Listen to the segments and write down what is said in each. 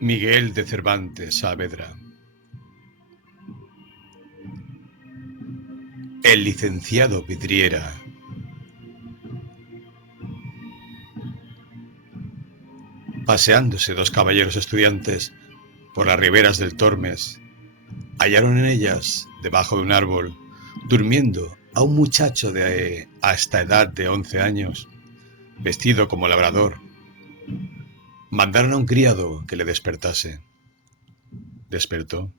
Miguel de Cervantes Saavedra. El licenciado Vidriera. Paseándose dos caballeros estudiantes por las riberas del Tormes, hallaron en ellas, debajo de un árbol, durmiendo a un muchacho de hasta edad de 11 años, vestido como labrador. Mandaron a un criado que le despertase. Despertó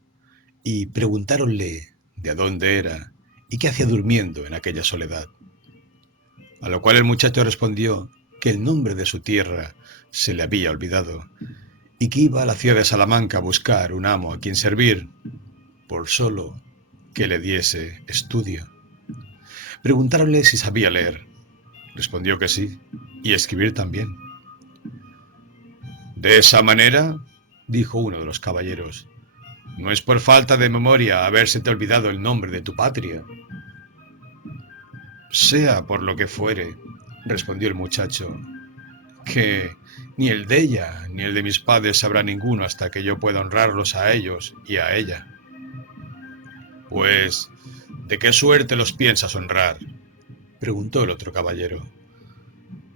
y preguntáronle de dónde era y qué hacía durmiendo en aquella soledad. A lo cual el muchacho respondió que el nombre de su tierra se le había olvidado y que iba a la ciudad de Salamanca a buscar un amo a quien servir, por solo que le diese estudio. Preguntáronle si sabía leer. Respondió que sí, y escribir también. De esa manera, dijo uno de los caballeros, no es por falta de memoria habérsete olvidado el nombre de tu patria. Sea por lo que fuere, respondió el muchacho, que ni el de ella ni el de mis padres sabrá ninguno hasta que yo pueda honrarlos a ellos y a ella. Pues, ¿de qué suerte los piensas honrar?, preguntó el otro caballero.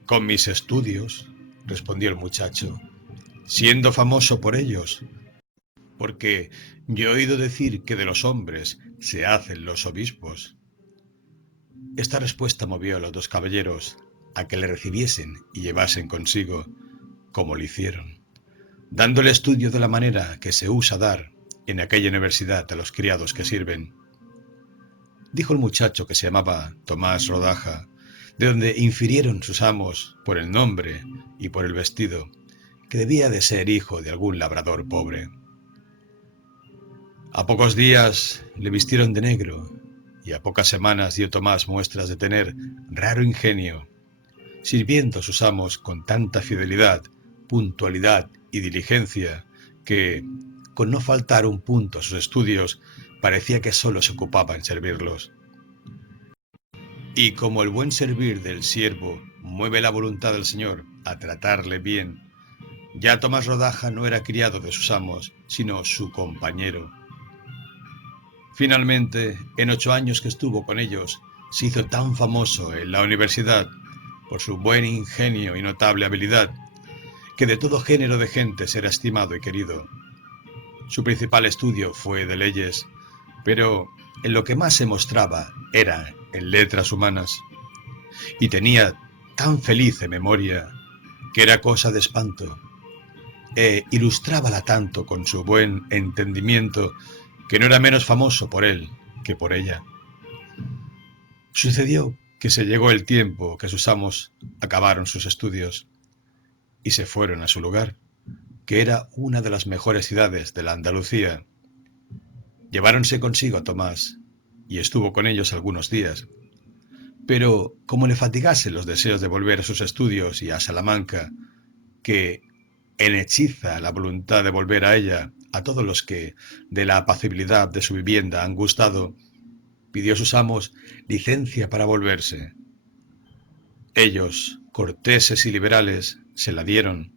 Con mis estudios, respondió el muchacho, siendo famoso por ellos, porque yo he oído decir que de los hombres se hacen los obispos. Esta respuesta movió a los dos caballeros a que le recibiesen y llevasen consigo, como lo hicieron, dándole estudio de la manera que se usa dar en aquella universidad a los criados que sirven. Dijo el muchacho que se llamaba Tomás Rodaja, de donde infirieron sus amos por el nombre y por el vestido, que debía de ser hijo de algún labrador pobre. A pocos días le vistieron de negro, y a pocas semanas dio Tomás muestras de tener raro ingenio, sirviendo a sus amos con tanta fidelidad, puntualidad y diligencia, que, con no faltar un punto a sus estudios, parecía que solo se ocupaba en servirlos. Y como el buen servir del siervo mueve la voluntad del Señor a tratarle bien, ya Tomás Rodaja no era criado de sus amos, sino su compañero. Finalmente, en 8 años que estuvo con ellos, se hizo tan famoso en la universidad por su buen ingenio y notable habilidad, que de todo género de gentes era estimado y querido. Su principal estudio fue de leyes, pero en lo que más se mostraba era en letras humanas, y tenía tan feliz memoria que era cosa de espanto, e ilustrábala tanto con su buen entendimiento que no era menos famoso por él que por ella. Sucedió que se llegó el tiempo que sus amos acabaron sus estudios y se fueron a su lugar, que era una de las mejores ciudades de la Andalucía. Lleváronse consigo a Tomás y estuvo con ellos algunos días, pero como le fatigasen los deseos de volver a sus estudios y a Salamanca, que enhechiza la voluntad de volver a ella a todos los que de la apacibilidad de su vivienda han gustado, pidió a sus amos licencia para volverse. Ellos, corteses y liberales, se la dieron,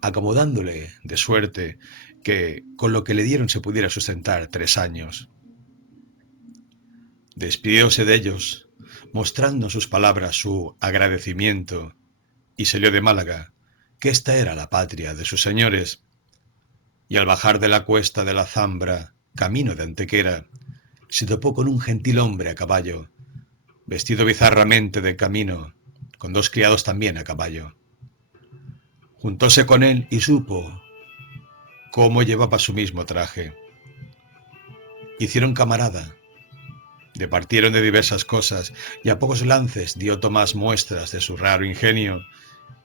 acomodándole de suerte que con lo que le dieron se pudiera sustentar 3 años. Despidióse de ellos, mostrando en sus palabras su agradecimiento, y salió de Málaga, que esta era la patria de sus señores, y al bajar de la cuesta de la Zambra, camino de Antequera, se topó con un gentil hombre a caballo, vestido bizarramente de camino, con 2 criados también a caballo. Juntóse con él y supo cómo llevaba su mismo traje. Hicieron camarada, departieron de diversas cosas, y a pocos lances dio Tomás muestras de su raro ingenio,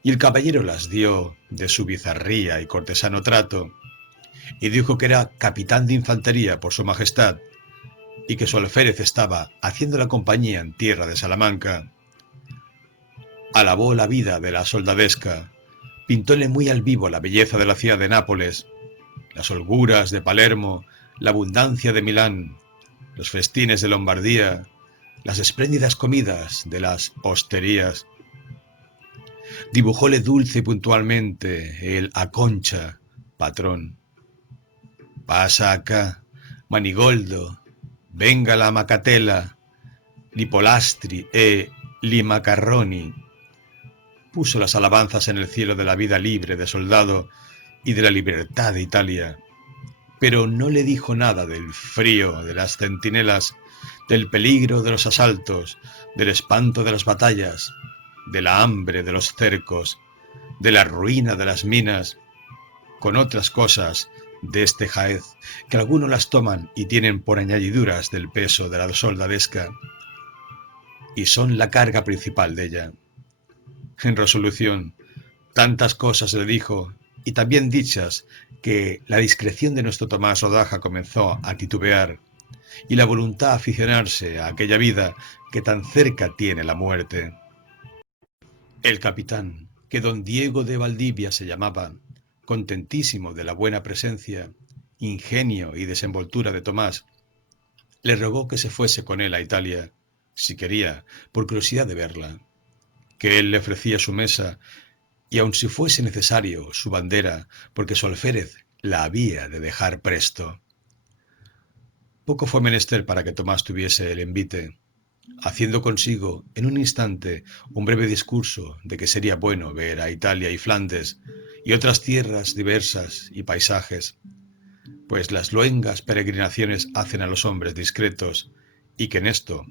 y el caballero las dio de su bizarría y cortesano trato, y dijo que era capitán de infantería por su majestad, y que su alférez estaba haciendo la compañía en tierra de Salamanca. Alabó la vida de la soldadesca, pintóle muy al vivo la belleza de la ciudad de Nápoles, las holguras de Palermo, la abundancia de Milán, los festines de Lombardía, las espléndidas comidas de las hosterías. Dibujóle dulce y puntualmente el A Concha, patrón. Pasa acá, Manigoldo, venga la macatela, li polastri e li macarroni. Puso las alabanzas en el cielo de la vida libre de soldado y de la libertad de Italia, pero no le dijo nada del frío de las centinelas, del peligro de los asaltos, del espanto de las batallas, de la hambre de los cercos, de la ruina de las minas, con otras cosas de este jaez que algunos las toman y tienen por añadiduras del peso de la soldadesca, y son la carga principal de ella. En resolución, tantas cosas le dijo, y también dichas, que la discreción de nuestro Tomás Rodaja comenzó a titubear, y la voluntad a aficionarse a aquella vida que tan cerca tiene la muerte. El capitán, que don Diego de Valdivia se llamaba, contentísimo de la buena presencia, ingenio y desenvoltura de Tomás, le rogó que se fuese con él a Italia, si quería, por curiosidad de verla, que él le ofrecía su mesa, y aun si fuese necesario, su bandera, porque su alférez la había de dejar presto. Poco fue menester para que Tomás tuviese el envite, haciendo consigo en un instante un breve discurso de que sería bueno ver a Italia y Flandes y otras tierras diversas y paisajes, pues las luengas peregrinaciones hacen a los hombres discretos, y que en esto,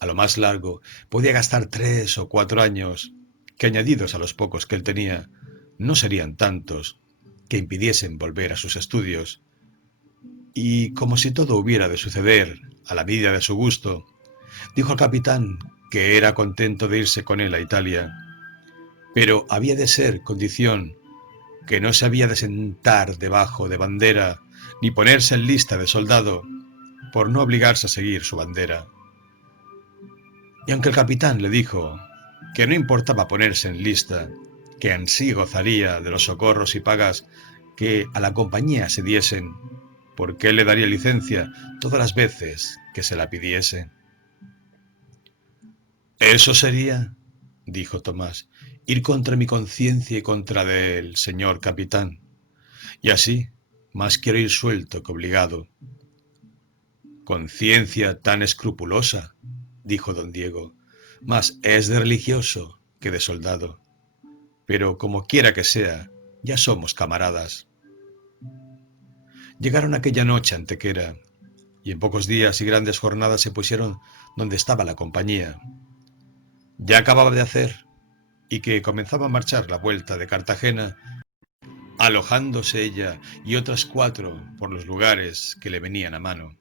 a lo más largo, podía gastar 3 o 4 años, que añadidos a los pocos que él tenía, no serían tantos, que impidiesen volver a sus estudios. Y como si todo hubiera de suceder a la medida de su gusto, dijo al capitán que era contento de irse con él a Italia, pero había de ser condición que no se había de sentar debajo de bandera ni ponerse en lista de soldado por no obligarse a seguir su bandera. Y aunque el capitán le dijo que no importaba ponerse en lista, que ansí gozaría de los socorros y pagas que a la compañía se diesen, porque él le daría licencia todas las veces que se la pidiese. Eso sería, dijo Tomás, ir contra mi conciencia y contra del señor capitán. Y así, más quiero ir suelto que obligado. Conciencia tan escrupulosa, dijo don Diego, más es de religioso que de soldado. Pero como quiera que sea, ya somos camaradas. Llegaron aquella noche a Antequera, y en pocos días y grandes jornadas se pusieron donde estaba la compañía. Ya acababa de hacer, y que comenzaba a marchar la vuelta de Cartagena, alojándose ella y otras 4 por los lugares que le venían a mano.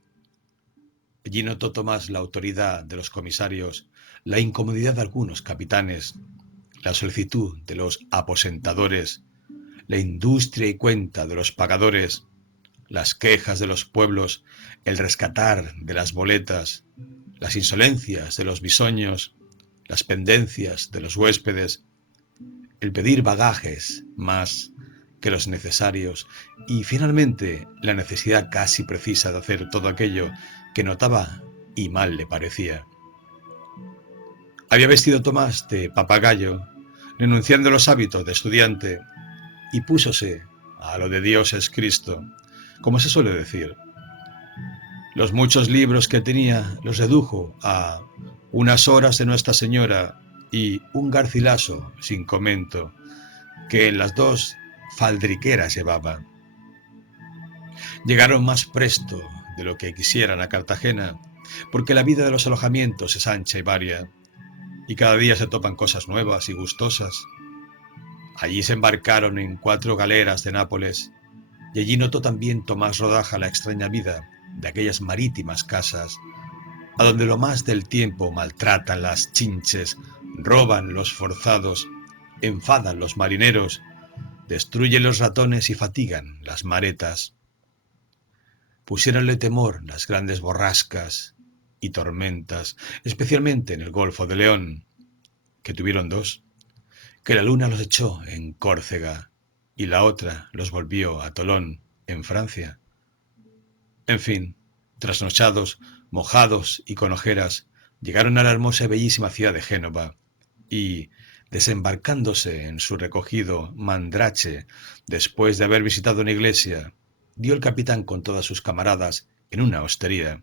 Allí notó Tomás la autoridad de los comisarios, la incomodidad de algunos capitanes, la solicitud de los aposentadores, la industria y cuenta de los pagadores, las quejas de los pueblos, el rescatar de las boletas, las insolencias de los bisoños, las pendencias de los huéspedes, el pedir bagajes más que los necesarios y finalmente la necesidad casi precisa de hacer todo aquello que notaba y mal le parecía. Había vestido Tomás de papagayo, renunciando a los hábitos de estudiante, y púsose a lo de Dios es Cristo, como se suele decir. Los muchos libros que tenía los redujo a unas horas de Nuestra Señora y un garcilaso sin comento, que en las 2 faldriqueras llevaba. Llegaron más presto de lo que quisieran a Cartagena, porque la vida de los alojamientos es ancha y varia, y cada día se topan cosas nuevas y gustosas. Allí se embarcaron en 4 galeras de Nápoles, y allí notó también Tomás Rodaja la extraña vida de aquellas marítimas casas, a donde lo más del tiempo maltratan las chinches, roban los forzados, enfadan los marineros, destruyen los ratones y fatigan las maretas. Pusiéronle temor las grandes borrascas y tormentas, especialmente en el Golfo de León, que tuvieron 2, que la luna los echó en Córcega y la otra los volvió a Tolón, en Francia. En fin, trasnochados, mojados y con ojeras, llegaron a la hermosa y bellísima ciudad de Génova, y, desembarcándose en su recogido Mandrache, después de haber visitado una iglesia, dio el capitán con todas sus camaradas en una hostería,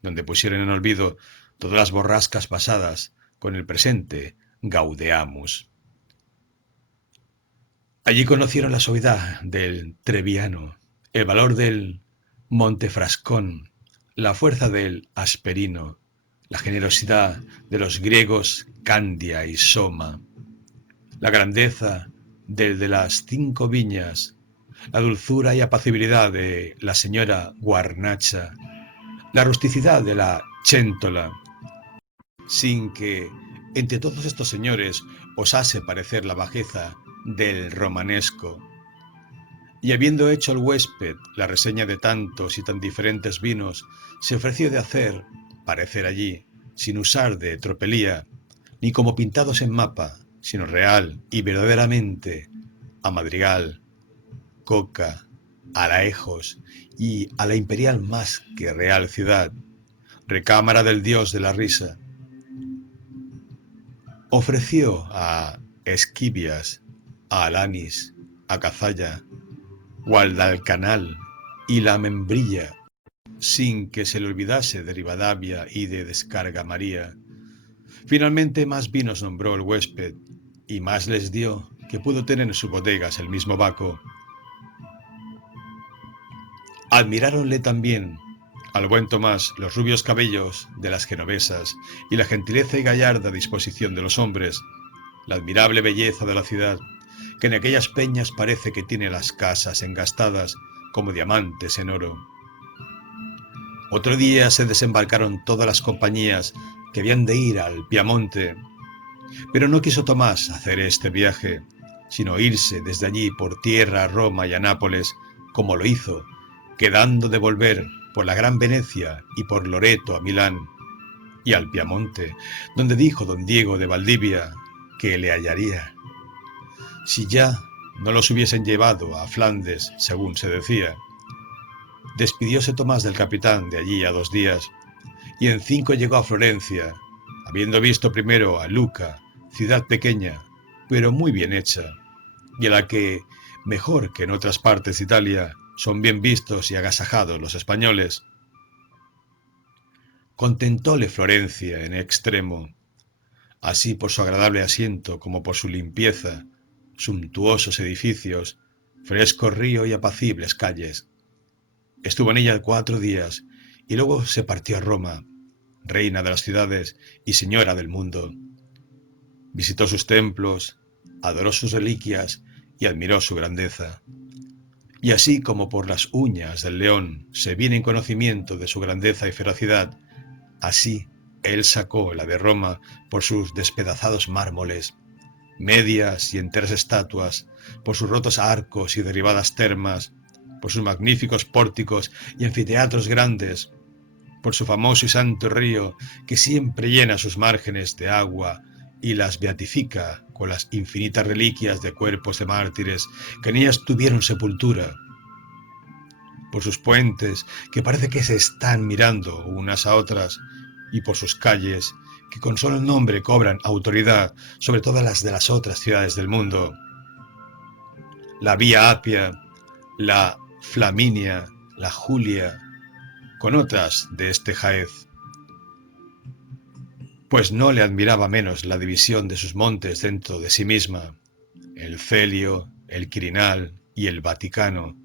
donde pusieron en olvido todas las borrascas pasadas, con el presente gaudeamus. Allí conocieron la suavidad del Treviano, el valor del Montefrascón, la fuerza del Asperino, la generosidad de los griegos Candia y Soma, la grandeza del de las 5 viñas, la dulzura y apacibilidad de la señora Guarnacha, la rusticidad de la Chéntola, sin que entre todos estos señores osase parecer la bajeza del romanesco. Y habiendo hecho el huésped la reseña de tantos y tan diferentes vinos, se ofreció de hacer parecer allí, sin usar de tropelía, ni como pintados en mapa, sino real y verdaderamente, a madrigal, coca, araejos y a la imperial más que real ciudad, recámara del dios de la risa. Ofreció a Esquivias, a Alanis, a Cazalla, Guadalcanal y la Membrilla, sin que se le olvidase de Rivadavia y de Descarga María. Finalmente más vinos nombró el huésped, y más les dio que pudo tener en sus bodegas el mismo Baco. Admiráronle también al buen Tomás los rubios cabellos de las genovesas y la gentileza y gallarda disposición de los hombres, la admirable belleza de la ciudad, que en aquellas peñas parece que tiene las casas engastadas como diamantes en oro. Otro día se desembarcaron todas las compañías que habían de ir al Piamonte, pero no quiso Tomás hacer este viaje, sino irse desde allí por tierra a Roma y a Nápoles, como lo hizo, quedando de volver por la Gran Venecia y por Loreto a Milán, y al Piamonte, donde dijo don Diego de Valdivia que le hallaría. Si ya no los hubiesen llevado a Flandes, según se decía. Despidióse Tomás del capitán de allí a 2 días, y en 5 llegó a Florencia, habiendo visto primero a Luca, ciudad pequeña, pero muy bien hecha, y a la que, mejor que en otras partes de Italia, son bien vistos y agasajados los españoles. Contentóle Florencia en extremo, así por su agradable asiento como por su limpieza, suntuosos edificios, fresco río y apacibles calles. Estuvo en ella 4 días y luego se partió a Roma, reina de las ciudades y señora del mundo. Visitó sus templos, adoró sus reliquias y admiró su grandeza. Y así como por las uñas del león se viene en conocimiento de su grandeza y ferocidad, así él sacó la de Roma por sus despedazados mármoles, medias y enteras estatuas, por sus rotos arcos y derribadas termas, por sus magníficos pórticos y anfiteatros grandes, por su famoso y santo río que siempre llena sus márgenes de agua y las beatifica con las infinitas reliquias de cuerpos de mártires que en ellas tuvieron sepultura, por sus puentes que parece que se están mirando unas a otras, y por sus calles que con solo el nombre cobran autoridad sobre todas las de las otras ciudades del mundo. La Vía Apia, la Flaminia, la Julia, con otras de este jaez. Pues no le admiraba menos la división de sus montes dentro de sí misma, el Celio, el Quirinal y el Vaticano,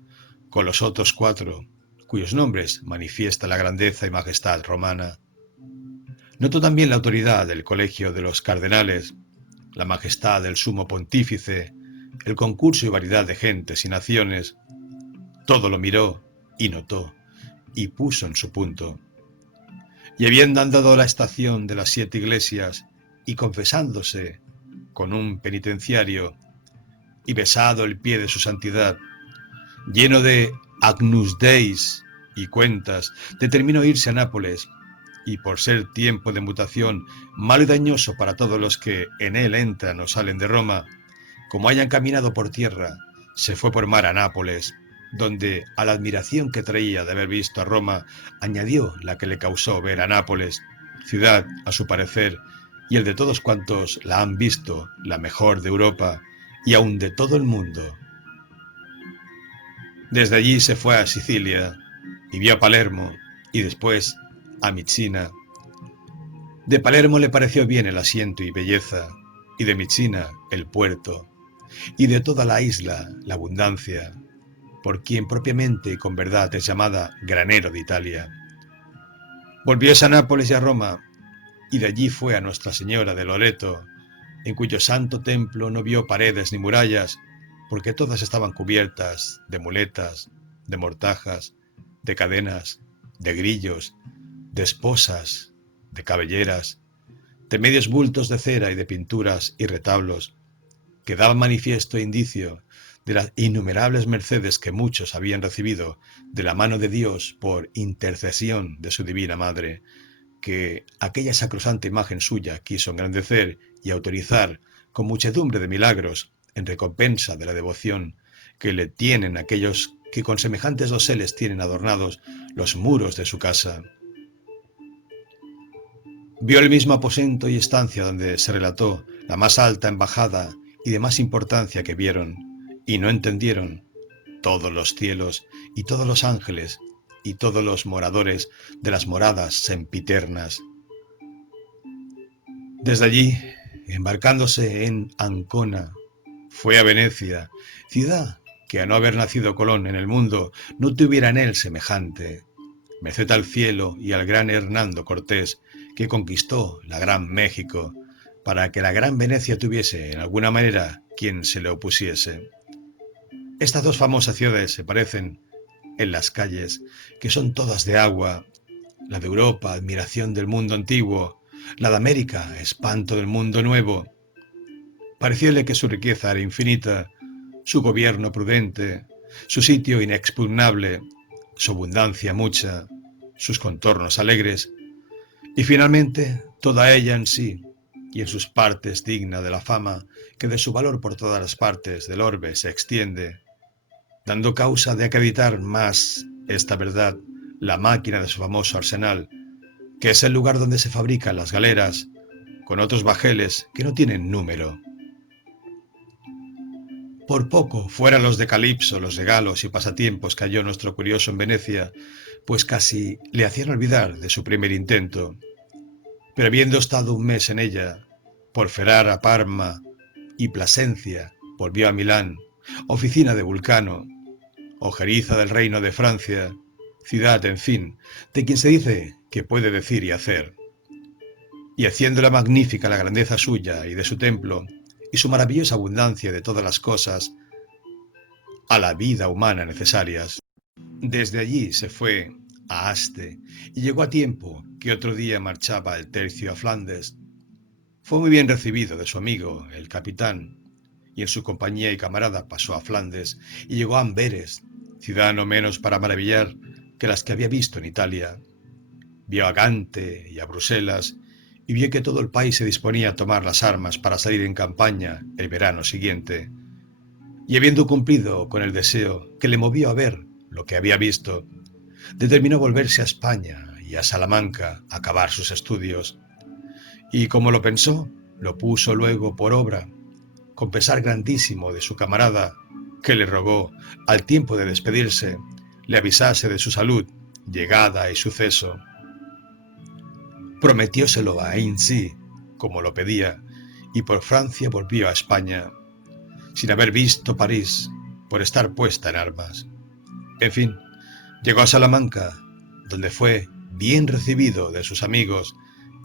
con los otros 4, cuyos nombres manifiesta la grandeza y majestad romana. Notó también la autoridad del colegio de los cardenales, la majestad del sumo pontífice, el concurso y variedad de gentes y naciones. Todo lo miró y notó y puso en su punto. Y habiendo andado la estación de las 7 iglesias y confesándose con un penitenciario y besado el pie de su santidad, lleno de Agnus Deis y cuentas, determinó irse a Nápoles, y por ser tiempo de mutación malo y dañoso para todos los que en él entran o salen de Roma, como hayan caminado por tierra, se fue por mar a Nápoles, donde a la admiración que traía de haber visto a Roma, añadió la que le causó ver a Nápoles, ciudad, a su parecer, y el de todos cuantos la han visto, la mejor de Europa y aun de todo el mundo. Desde allí se fue a Sicilia y vio a Palermo y después a Messina. De Palermo le pareció bien el asiento y belleza, y de Messina el puerto, y de toda la isla la abundancia, por quien propiamente y con verdad es llamada granero de Italia. Volvió a Nápoles y a Roma, y de allí fue a Nuestra Señora de Loreto, en cuyo santo templo no vio paredes ni murallas, porque todas estaban cubiertas de muletas, de mortajas, de cadenas, de grillos, de esposas, de cabelleras, de medios bultos de cera y de pinturas y retablos, que daban manifiesto e indicio de las innumerables mercedes que muchos habían recibido de la mano de Dios por intercesión de su divina Madre, que aquella sacrosanta imagen suya quiso engrandecer y autorizar con muchedumbre de milagros en recompensa de la devoción que le tienen aquellos que con semejantes doseles tienen adornados los muros de su casa. Vio el mismo aposento y estancia donde se relató la más alta embajada y de más importancia que vieron, y no entendieron todos los cielos y todos los ángeles y todos los moradores de las moradas sempiternas. Desde allí, embarcándose en Ancona, fue a Venecia, ciudad que a no haber nacido Colón en el mundo no tuviera en él semejante, merced al cielo y al gran Hernando Cortés, que conquistó la gran México, para que la gran Venecia tuviese en alguna manera quien se le opusiese. Estas dos famosas ciudades se parecen en las calles, que son todas de agua, la de Europa, admiración del mundo antiguo, la de América, espanto del mundo nuevo. Parecióle que su riqueza era infinita, su gobierno prudente, su sitio inexpugnable, su abundancia mucha, sus contornos alegres, y finalmente toda ella en sí, y en sus partes digna de la fama que de su valor por todas las partes del orbe se extiende, dando causa de acreditar más esta verdad la máquina de su famoso arsenal, que es el lugar donde se fabrican las galeras, con otros bajeles que no tienen número. Por poco fueran los de Calipso, los regalos y pasatiempos que halló nuestro curioso en Venecia, pues casi le hacían olvidar de su primer intento. Pero habiendo estado un mes en ella, por Ferrara, Parma y Plasencia, volvió a Milán, oficina de Vulcano, ojeriza del reino de Francia, ciudad, en fin, de quien se dice que puede decir y hacer. Y haciéndola magnífica la grandeza suya y de su templo, y su maravillosa abundancia de todas las cosas a la vida humana necesarias. Desde allí se fue a Aste y llegó a tiempo que otro día marchaba el tercio a Flandes. Fue muy bien recibido de su amigo, el capitán, y en su compañía y camarada pasó a Flandes y llegó a Amberes, ciudad no menos para maravillar que las que había visto en Italia. Vio a Gante y a Bruselas y vio que todo el país se disponía a tomar las armas para salir en campaña el verano siguiente. Y habiendo cumplido con el deseo que le movió a ver lo que había visto, determinó volverse a España y a Salamanca a acabar sus estudios. Y como lo pensó, lo puso luego por obra, con pesar grandísimo de su camarada, que le rogó, al tiempo de despedirse, le avisase de su salud, llegada y suceso. Prometióselo a Ainsi, como lo pedía, y por Francia volvió a España, sin haber visto París, por estar puesta en armas. En fin, llegó a Salamanca, donde fue bien recibido de sus amigos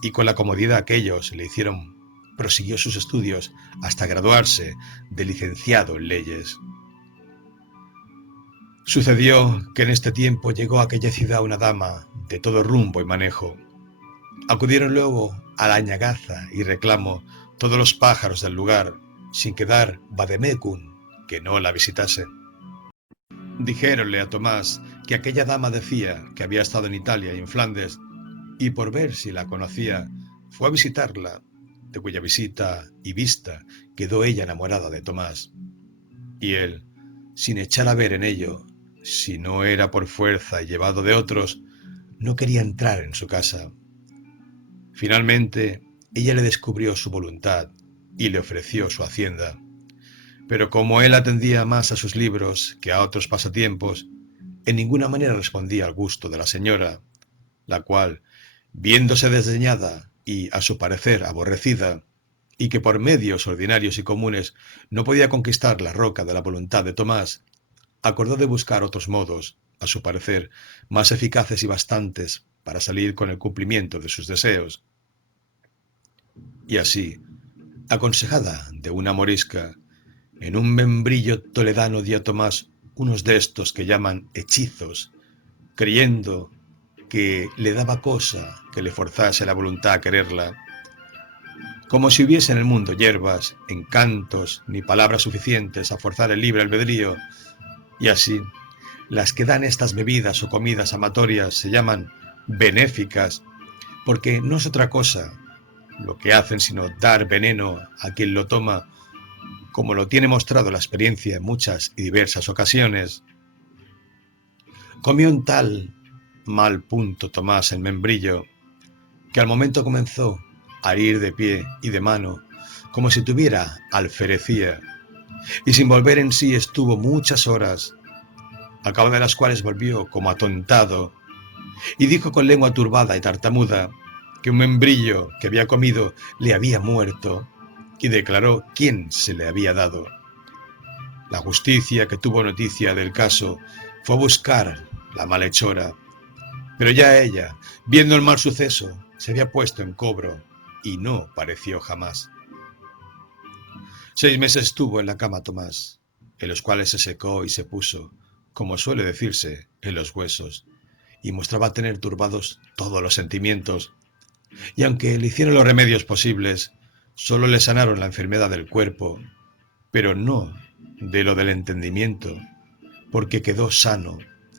y con la comodidad que ellos le hicieron, prosiguió sus estudios hasta graduarse de licenciado en leyes. Sucedió que en este tiempo llegó a aquella ciudad una dama de todo rumbo y manejo. Acudieron luego a la añagaza y reclamo todos los pájaros del lugar, sin quedar vademecum que no la visitase. Dijéronle a Tomás que aquella dama decía que había estado en Italia y en Flandes, y por ver si la conocía, fue a visitarla, de cuya visita y vista quedó ella enamorada de Tomás. Y él, sin echar a ver en ello, si no era por fuerza y llevado de otros, no quería entrar en su casa. Finalmente, ella le descubrió su voluntad y le ofreció su hacienda. Pero como él atendía más a sus libros que a otros pasatiempos, en ninguna manera respondía al gusto de la señora, la cual, viéndose desdeñada y, a su parecer, aborrecida, y que por medios ordinarios y comunes no podía conquistar la roca de la voluntad de Tomás, acordó de buscar otros modos, a su parecer, más eficaces y bastantes para salir con el cumplimiento de sus deseos. Y así, aconsejada de una morisca, en un membrillo toledano dio a Tomás unos de estos que llaman hechizos, creyendo que le daba cosa que le forzase la voluntad a quererla, como si hubiese en el mundo hierbas, encantos, ni palabras suficientes a forzar el libre albedrío, y así, las que dan estas bebidas o comidas amatorias se llaman benéficas, porque no es otra cosa lo que hacen sino dar veneno a quien lo toma, como lo tiene mostrado la experiencia en muchas y diversas ocasiones. Comió un tal mal punto Tomás el membrillo, que al momento comenzó a ir de pie y de mano, como si tuviera alferecía, y sin volver en sí estuvo muchas horas, al cabo de las cuales volvió como atontado, y dijo con lengua turbada y tartamuda que un membrillo que había comido le había muerto, y declaró quién se le había dado. La justicia, que tuvo noticia del caso, fue a buscar la malhechora, pero ya ella, viendo el mal suceso, se había puesto en cobro y no pareció jamás. 6 meses estuvo en la cama Tomás, en los cuales se secó y se puso, como suele decirse, en los huesos, y mostraba tener turbados todos los sentimientos, y aunque le hicieron los remedios posibles, solo le sanaron la enfermedad del cuerpo, pero no de lo del entendimiento, porque quedó sano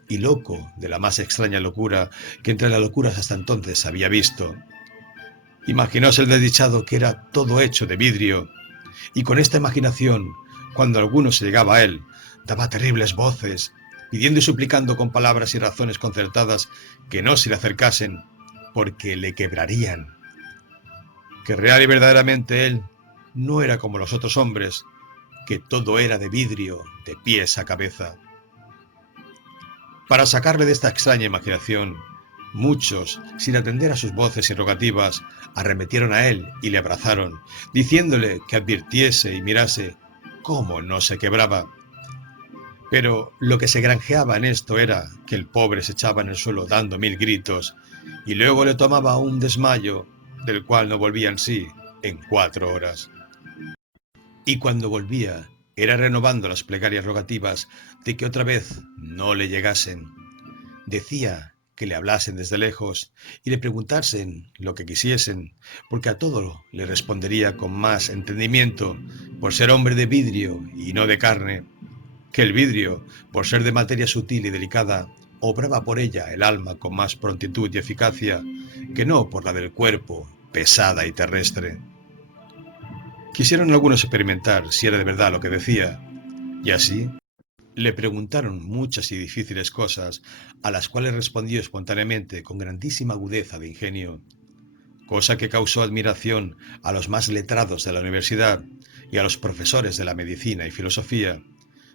y loco de la más extraña locura que entre las locuras hasta entonces había visto. Imaginóse el desdichado que era todo hecho de vidrio, y con esta imaginación, cuando alguno se llegaba a él, daba terribles voces, pidiendo y suplicando con palabras y razones concertadas que no se le acercasen, porque le quebrarían. Que real y verdaderamente él no era como los otros hombres, que todo era de vidrio, de pies a cabeza. Para sacarle de esta extraña imaginación, muchos, sin atender a sus voces y rogativas, arremetieron a él y le abrazaron, diciéndole que advirtiese y mirase cómo no se quebraba. Pero lo que se granjeaba en esto era que el pobre se echaba en el suelo dando 1000 gritos, y luego le tomaba un desmayo, del cual no volvía en sí en 4 horas. Y cuando volvía, era renovando las plegarias rogativas de que otra vez no le llegasen. Decía que le hablasen desde lejos y le preguntasen lo que quisiesen, porque a todo le respondería con más entendimiento, por ser hombre de vidrio y no de carne, que el vidrio, por ser de materia sutil y delicada, obraba por ella el alma con más prontitud y eficacia que no por la del cuerpo, pesada y terrestre. Quisieron algunos experimentar si era de verdad lo que decía, y así le preguntaron muchas y difíciles cosas, a las cuales respondió espontáneamente con grandísima agudeza de ingenio, cosa que causó admiración a los más letrados de la universidad y a los profesores de la medicina y filosofía,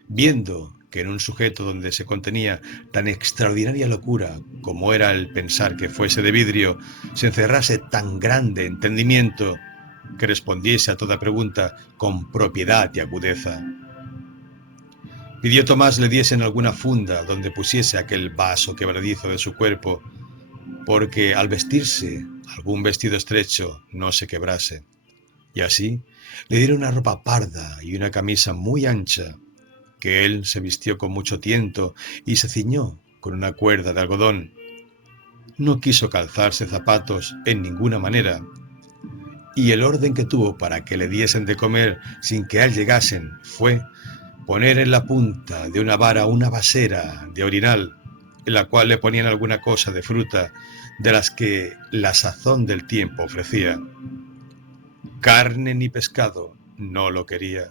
viendo que en un sujeto donde se contenía tan extraordinaria locura como era el pensar que fuese de vidrio, se encerrase tan grande entendimiento que respondiese a toda pregunta con propiedad y agudeza. Pidió Tomás le diesen alguna funda donde pusiese aquel vaso quebradizo de su cuerpo, porque al vestirse algún vestido estrecho no se quebrase. Y así le dieron una ropa parda y una camisa muy ancha, que él se vistió con mucho tiento y se ciñó con una cuerda de algodón. No quiso calzarse zapatos en ninguna manera, y el orden que tuvo para que le diesen de comer sin que a él llegasen fue poner en la punta de una vara una vasera de orinal, en la cual le ponían alguna cosa de fruta de las que la sazón del tiempo ofrecía. Carne ni pescado no lo quería.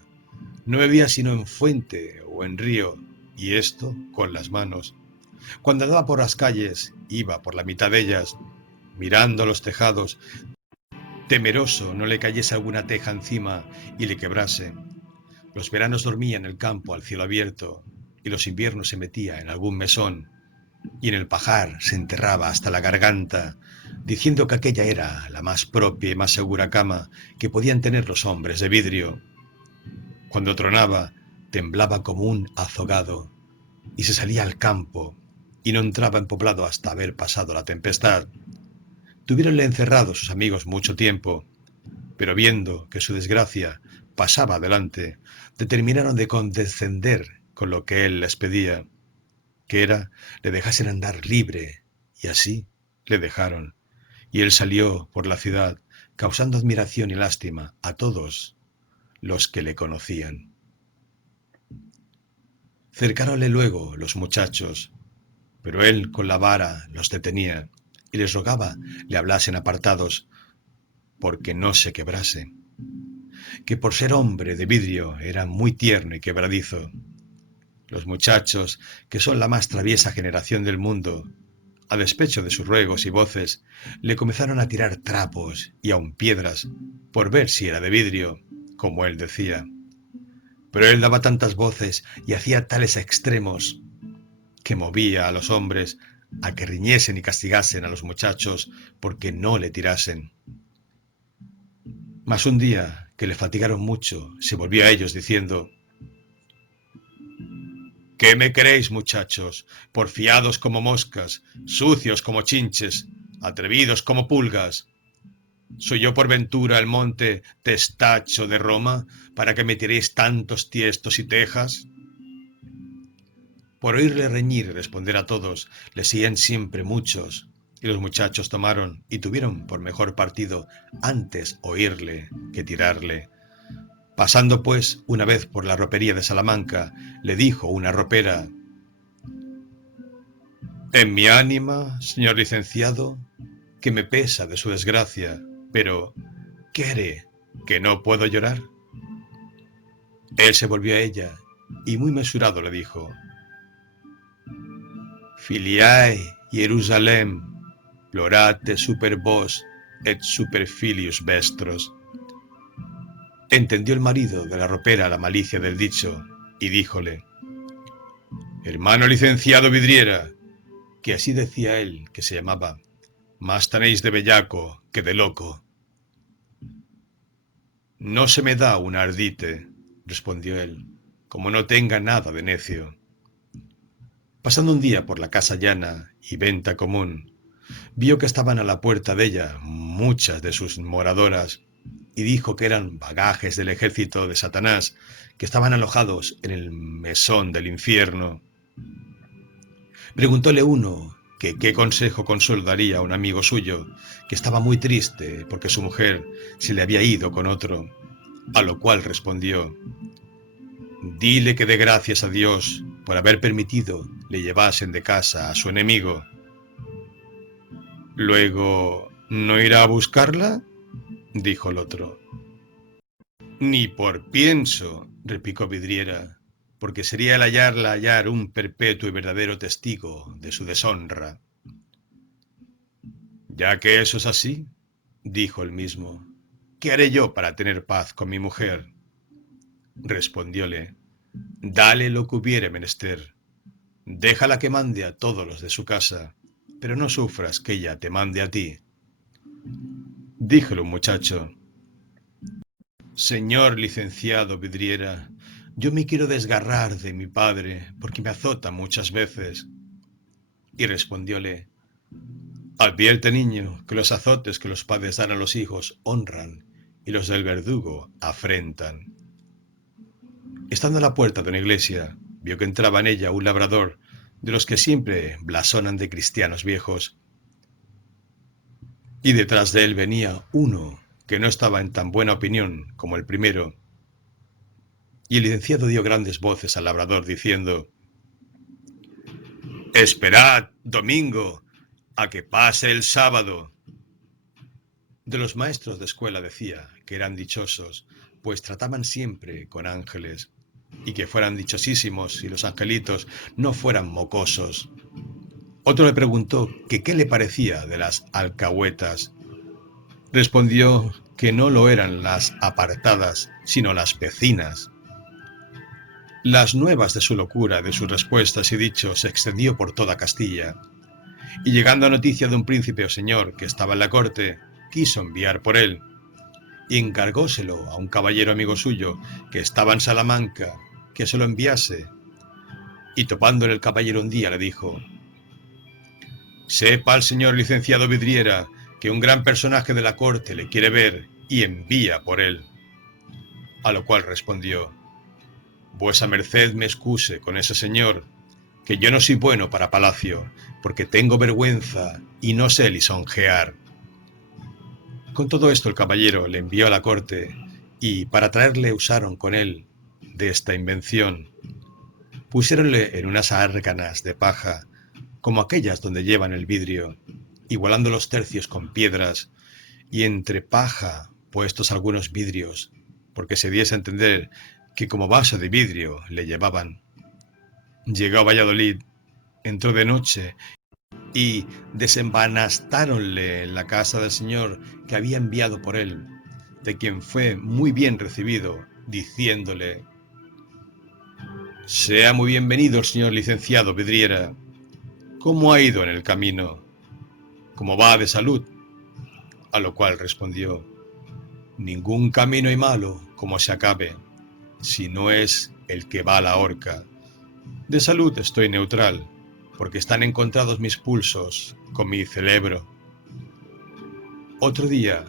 No bebía sino en fuente o en río, y esto con las manos. Cuando andaba por las calles, iba por la mitad de ellas, mirando los tejados, temeroso no le cayese alguna teja encima y le quebrase. Los veranos dormía en el campo al cielo abierto, y los inviernos se metía en algún mesón, y en el pajar se enterraba hasta la garganta, diciendo que aquella era la más propia y más segura cama que podían tener los hombres de vidrio. Cuando tronaba, temblaba como un azogado, y se salía al campo, y no entraba en poblado hasta haber pasado la tempestad. Tuviéronle encerrado sus amigos mucho tiempo, pero viendo que su desgracia pasaba adelante, determinaron de condescender con lo que él les pedía, que era le dejasen andar libre, y así le dejaron, y él salió por la ciudad, causando admiración y lástima a todos los que le conocían. Cercáronle luego los muchachos, pero él con la vara los detenía y les rogaba le hablasen apartados, porque no se quebrase, que por ser hombre de vidrio era muy tierno y quebradizo. Los muchachos, que son la más traviesa generación del mundo, a despecho de sus ruegos y voces, le comenzaron a tirar trapos y aun piedras por ver si era de vidrio, como él decía. Pero él daba tantas voces y hacía tales extremos que movía a los hombres a que riñesen y castigasen a los muchachos porque no le tirasen. Mas un día, que le fatigaron mucho, se volvió a ellos diciendo: ¿qué me queréis, muchachos? Porfiados como moscas, sucios como chinches, atrevidos como pulgas. ¿Soy yo por ventura el monte Testacho de Roma para que me tiréis tantos tiestos y tejas? Por oírle reñir y responder a todos, le seguían siempre muchos, y los muchachos tomaron y tuvieron por mejor partido antes oírle que tirarle. Pasando pues una vez por la ropería de Salamanca, le dijo una ropera: en mi ánima, señor licenciado, que me pesa de su desgracia, pero ¿qué haré? ¿Que no puedo llorar? Él se volvió a ella y muy mesurado le dijo: Filiae Jerusalem, plorate super vos et super filius vestros. Entendió el marido de la ropera la malicia del dicho y díjole: hermano licenciado Vidriera, que así decía él que se llamaba, más tenéis de bellaco que de loco. No se me da un ardite, respondió él, como no tenga nada de necio. Pasando un día por la casa llana y venta común, vio que estaban a la puerta de ella muchas de sus moradoras y dijo que eran bagajes del ejército de Satanás que estaban alojados en el mesón del infierno. Preguntóle uno que qué consejo consuelo daría a un amigo suyo que estaba muy triste porque su mujer se le había ido con otro, a lo cual respondió: dile que dé gracias a Dios por haber permitido le llevasen de casa a su enemigo. Luego, ¿no irá a buscarla?, dijo el otro. Ni por pienso, replicó Vidriera, porque sería el hallar un perpetuo y verdadero testigo de su deshonra. Ya que eso es así, dijo el mismo, ¿qué haré yo para tener paz con mi mujer? Respondióle: dale lo que hubiere menester, déjala que mande a todos los de su casa, pero no sufras que ella te mande a ti. Díjole un muchacho: señor licenciado Vidriera, yo me quiero desgarrar de mi padre porque me azota muchas veces. Y respondióle: advierte, niño, que los azotes que los padres dan a los hijos honran y los del verdugo afrentan. Estando a la puerta de una iglesia, vio que entraba en ella un labrador de los que siempre blasonan de cristianos viejos, y detrás de él venía uno que no estaba en tan buena opinión como el primero, y el licenciado dio grandes voces al labrador diciendo: esperad, domingo, a que pase el sábado. De los maestros de escuela decía que eran dichosos, pues trataban siempre con ángeles, y que fueran dichosísimos si los angelitos no fueran mocosos. Otro le preguntó que qué le parecía de las alcahuetas, Respondió que no lo eran las apartadas, sino las vecinas. Las nuevas de su locura, de sus respuestas y dichos se extendió por toda Castilla, y llegando a noticia de un príncipe o señor que estaba en la corte, quiso enviar por él, y encargóselo a un caballero amigo suyo que estaba en Salamanca, que se lo enviase, y topándole el caballero un día le dijo: sepa el señor licenciado Vidriera que un gran personaje de la corte le quiere ver y envía por él. A lo cual respondió: vuesa merced me excuse con ese señor, que yo no soy bueno para palacio, porque tengo vergüenza y no sé lisonjear. Con todo esto el caballero le envió a la corte, y para traerle usaron con él de esta invención. Pusiéronle en unas árganas de paja, como aquellas donde llevan el vidrio, igualando los tercios con piedras, y entre paja puestos algunos vidrios, porque se diese a entender que como vaso de vidrio le llevaban. Llegó a Valladolid, entró de noche, y desembanastáronle en la casa del señor que había enviado por él, de quien fue muy bien recibido, diciéndole: sea muy bienvenido el señor licenciado Vidriera. ¿Cómo ha ido en el camino? ¿Cómo va de salud? A lo cual respondió: ningún camino hay malo como se acabe, si no es el que va a la horca. De salud estoy neutral, porque están encontrados mis pulsos con mi cerebro. Otro día,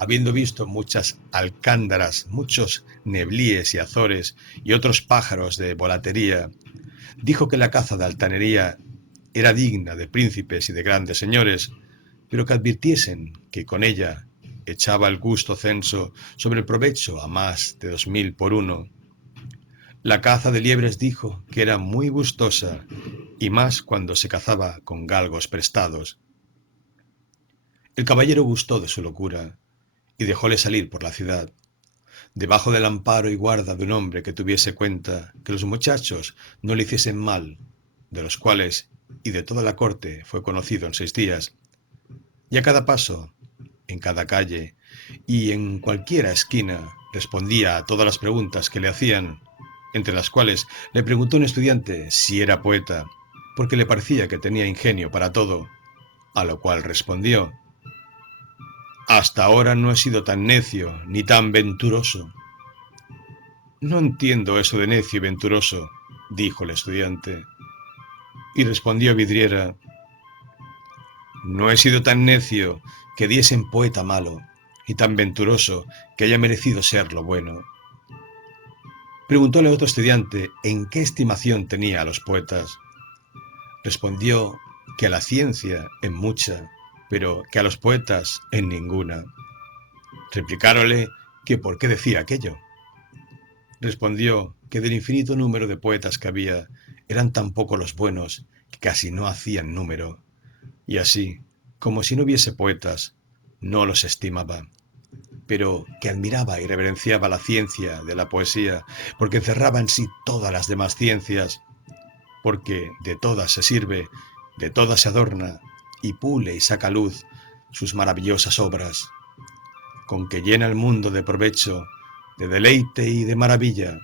habiendo visto muchas alcándaras, muchos neblíes y azores y otros pájaros de volatería, dijo que la caza de altanería era digna de príncipes y de grandes señores, pero que advirtiesen que con ella echaba el gusto censo sobre el provecho a más de 2000 por uno. La caza de liebres dijo que era muy gustosa, y más cuando se cazaba con galgos prestados. El caballero gustó de su locura, y dejóle salir por la ciudad, debajo del amparo y guarda de un hombre que tuviese cuenta que los muchachos no le hiciesen mal, de los cuales y de toda la corte fue conocido en 6 días, y a cada paso, en cada calle y en cualquiera esquina respondía a todas las preguntas que le hacían, entre las cuales le preguntó un estudiante si era poeta, porque le parecía que tenía ingenio para todo, a lo cual respondió: hasta ahora no he sido tan necio ni tan venturoso. No entiendo eso de necio y venturoso, dijo el estudiante. Y respondió Vidriera: no he sido tan necio que diesen poeta malo, y tan venturoso que haya merecido ser lo bueno. Preguntóle a otro estudiante en qué estimación tenía a los poetas. Respondió que a la ciencia en mucha, pero que a los poetas en ninguna. Replicáronle que por qué decía aquello. Respondió que del infinito número de poetas que había, eran tan pocos los buenos que casi no hacían número, y así, como si no hubiese poetas, no los estimaba, pero que admiraba y reverenciaba la ciencia de la poesía, porque encerraba en sí todas las demás ciencias, porque de todas se sirve, de todas se adorna, y pule y saca luz sus maravillosas obras, con que llena el mundo de provecho, de deleite y de maravilla.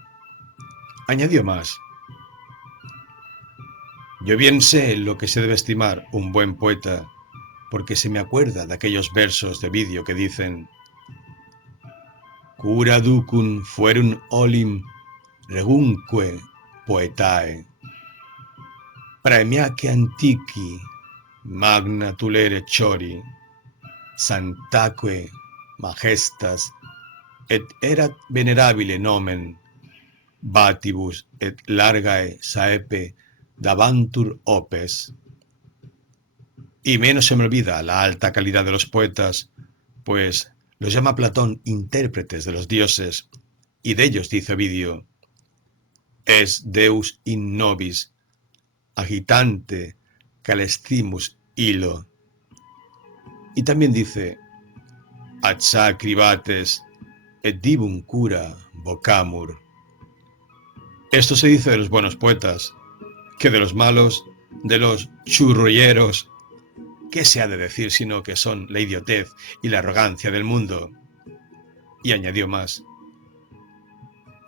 Añadió más: yo bien sé lo que se debe estimar un buen poeta, porque se me acuerda de aquellos versos de Ovidio que dicen: cura ducum fuerum olim regunque poetae, premiaque antiqui magna tulere chori, santaque majestas et erat venerabile nomen batibus et largae saepe davantur opes. Y menos se me olvida la alta calidad de los poetas, pues los llama Platón intérpretes de los dioses, y de ellos dice Ovidio: es deus in nobis, agitante calestimus ilo. Y también dice: ad sacribates et divum cura vocamur. Esto se dice de los buenos poetas, que de los malos, de los churrulleros, ¿qué se ha de decir sino que son la idiotez y la arrogancia del mundo? Y añadió más: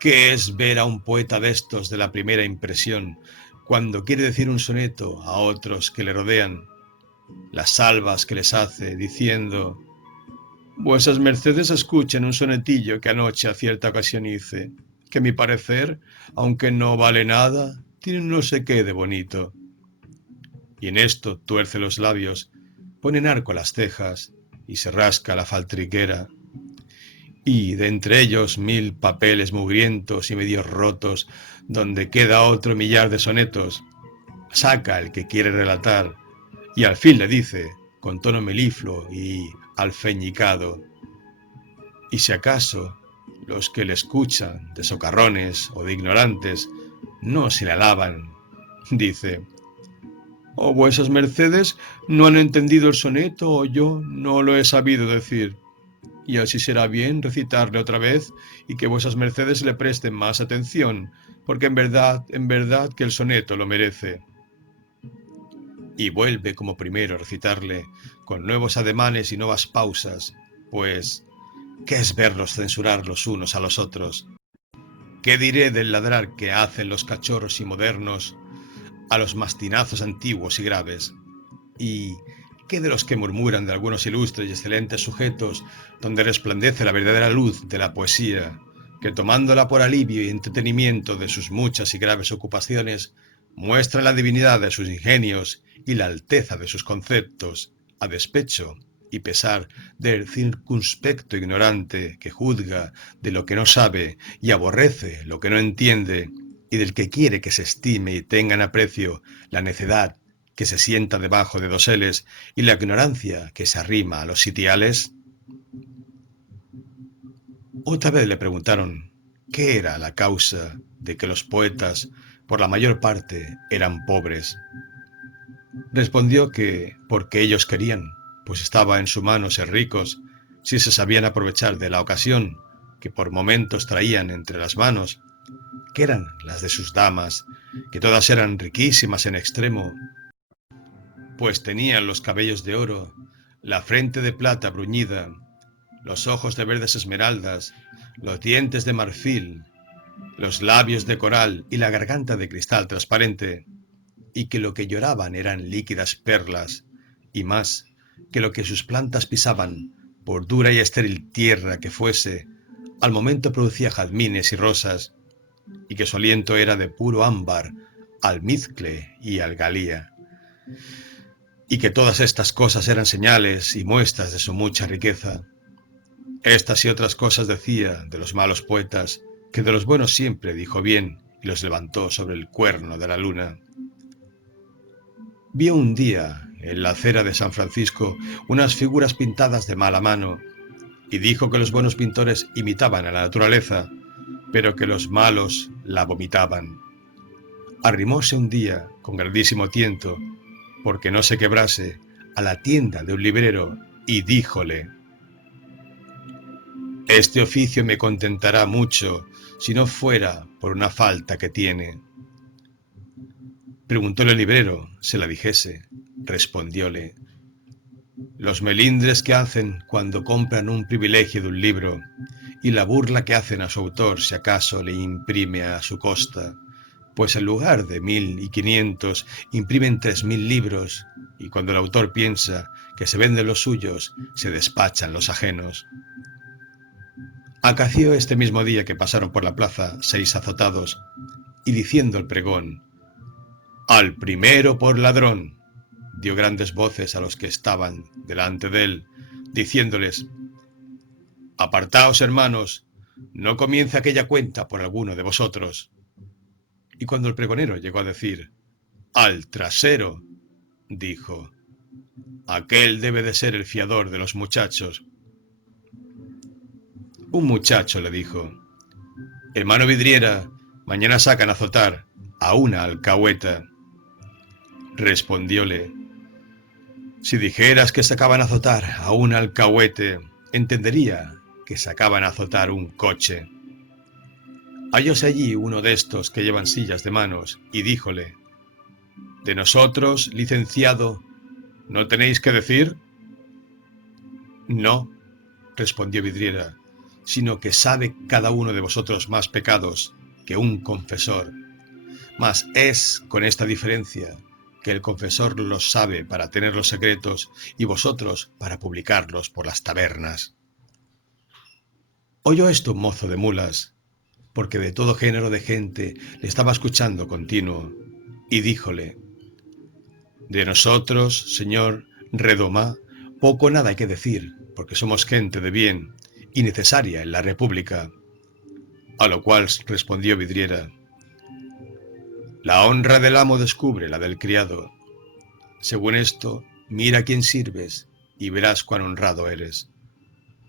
¿qué es ver a un poeta de estos de la primera impresión cuando quiere decir un soneto a otros que le rodean? Las salvas que les hace, diciendo: vuesas mercedes escuchen un sonetillo que anoche a cierta ocasión hice, que a mi parecer, aunque no vale nada, tiene un no sé qué de bonito. Y en esto tuerce los labios, pone en arco las cejas y se rasca la faltriquera. Y de entre ellos 1000 papeles mugrientos y medio rotos, donde queda otro millar de sonetos, saca el que quiere relatar, y al fin le dice, con tono melifluo y alfeñicado: y si acaso los que le escuchan, de socarrones o de ignorantes, no se le alaban, dice: o vuesas mercedes no han entendido el soneto, o yo no lo he sabido decir. Y así será bien recitarle otra vez y que vuesas mercedes le presten más atención, porque en verdad que el soneto lo merece. Y vuelve como primero a recitarle, con nuevos ademanes y nuevas pausas, pues, ¿qué es verlos censurar los unos a los otros? ¿Qué diré del ladrar que hacen los cachorros y modernos a los mastinazos antiguos y graves? ¿Y qué de los que murmuran de algunos ilustres y excelentes sujetos donde resplandece la verdadera luz de la poesía, que tomándola por alivio y entretenimiento de sus muchas y graves ocupaciones, muestran la divinidad de sus ingenios y la alteza de sus conceptos, a despecho y pesar del circunspecto ignorante que juzga de lo que no sabe y aborrece lo que no entiende, y del que quiere que se estime y tenga en aprecio la necedad que se sienta debajo de doseles y la ignorancia que se arrima a los sitiales? Otra vez le preguntaron qué era la causa de que los poetas, por la mayor parte, eran pobres. Respondió que porque ellos querían, pues estaba en su mano ser ricos, si se sabían aprovechar de la ocasión que por momentos traían entre las manos, que eran las de sus damas, que todas eran riquísimas en extremo, pues tenían los cabellos de oro, la frente de plata bruñida, los ojos de verdes esmeraldas, los dientes de marfil, los labios de coral y la garganta de cristal transparente, y que lo que lloraban eran líquidas perlas, y más, que lo que sus plantas pisaban, por dura y estéril tierra que fuese, al momento producía jazmines y rosas, y que su aliento era de puro ámbar, almizcle y algalía, y que todas estas cosas eran señales y muestras de su mucha riqueza. Estas y otras cosas decía de los malos poetas, que de los buenos siempre dijo bien y los levantó sobre el cuerno de la luna. Vio un día en la acera de San Francisco unas figuras pintadas de mala mano y dijo que los buenos pintores imitaban a la naturaleza, pero que los malos la vomitaban. Arrimóse un día, con grandísimo tiento, porque no se quebrase, a la tienda de un librero y díjole: este oficio me contentará mucho si no fuera por una falta que tiene. Preguntóle el librero, se la dijese. Respondióle: los melindres que hacen cuando compran un privilegio de un libro, y la burla que hacen a su autor si acaso le imprime a su costa, pues en lugar de 1500 imprimen 3000 libros, y cuando el autor piensa que se venden los suyos, se despachan los ajenos. Acaeció este mismo día que pasaron por la plaza 6 azotados, y diciendo el pregón: al primero por ladrón, dio grandes voces a los que estaban delante de él, diciéndoles: apartaos, hermanos, no comience aquella cuenta por alguno de vosotros. Y cuando el pregonero llegó a decir: al trasero, dijo: aquel debe de ser el fiador de los muchachos. Un muchacho le dijo: hermano vidriera, mañana sacan a azotar a una alcahueta. Respondióle: si dijeras que sacaban a azotar a un alcahuete, entendería que sacaban a azotar un coche. Hallóse allí uno de estos que llevan sillas de manos y díjole: de nosotros, licenciado, ¿No tenéis que decir? No, respondió Vidriera, sino que sabe cada uno de vosotros más pecados que un confesor. Mas es con esta diferencia, que el confesor los sabe para tener los secretos y vosotros para publicarlos por las tabernas. Oyó esto un mozo de mulas, porque de todo género de gente le estaba escuchando continuo, y díjole: de nosotros, señor Redomá, poco o nada hay que decir, porque somos gente de bien y necesaria en la república. A lo cual respondió Vidriera: la honra del amo descubre la del criado. Según esto, mira a quién sirves y verás cuán honrado eres.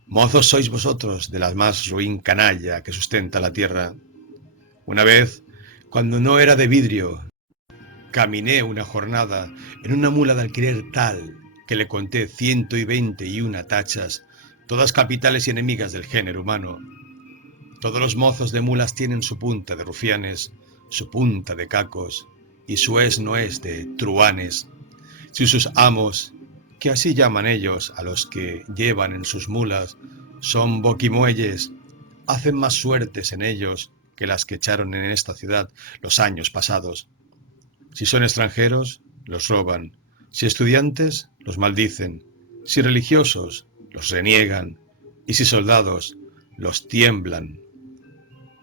Mozos sois vosotros de la más ruin canalla que sustenta la tierra. Una vez, cuando no era de vidrio, caminé una jornada en una mula de alquiler tal que le conté 121 tachas, todas capitales y enemigas del género humano. Todos los mozos de mulas tienen su punta de rufianes, su punta de cacos, y su no es de truanes. Si sus amos, que así llaman ellos a los que llevan en sus mulas, son boquimuelles, hacen más suertes en ellos que las que echaron en esta ciudad los años pasados. Si son extranjeros, los roban. Si estudiantes, los maldicen. Si religiosos, los reniegan. Y si soldados, los tiemblan.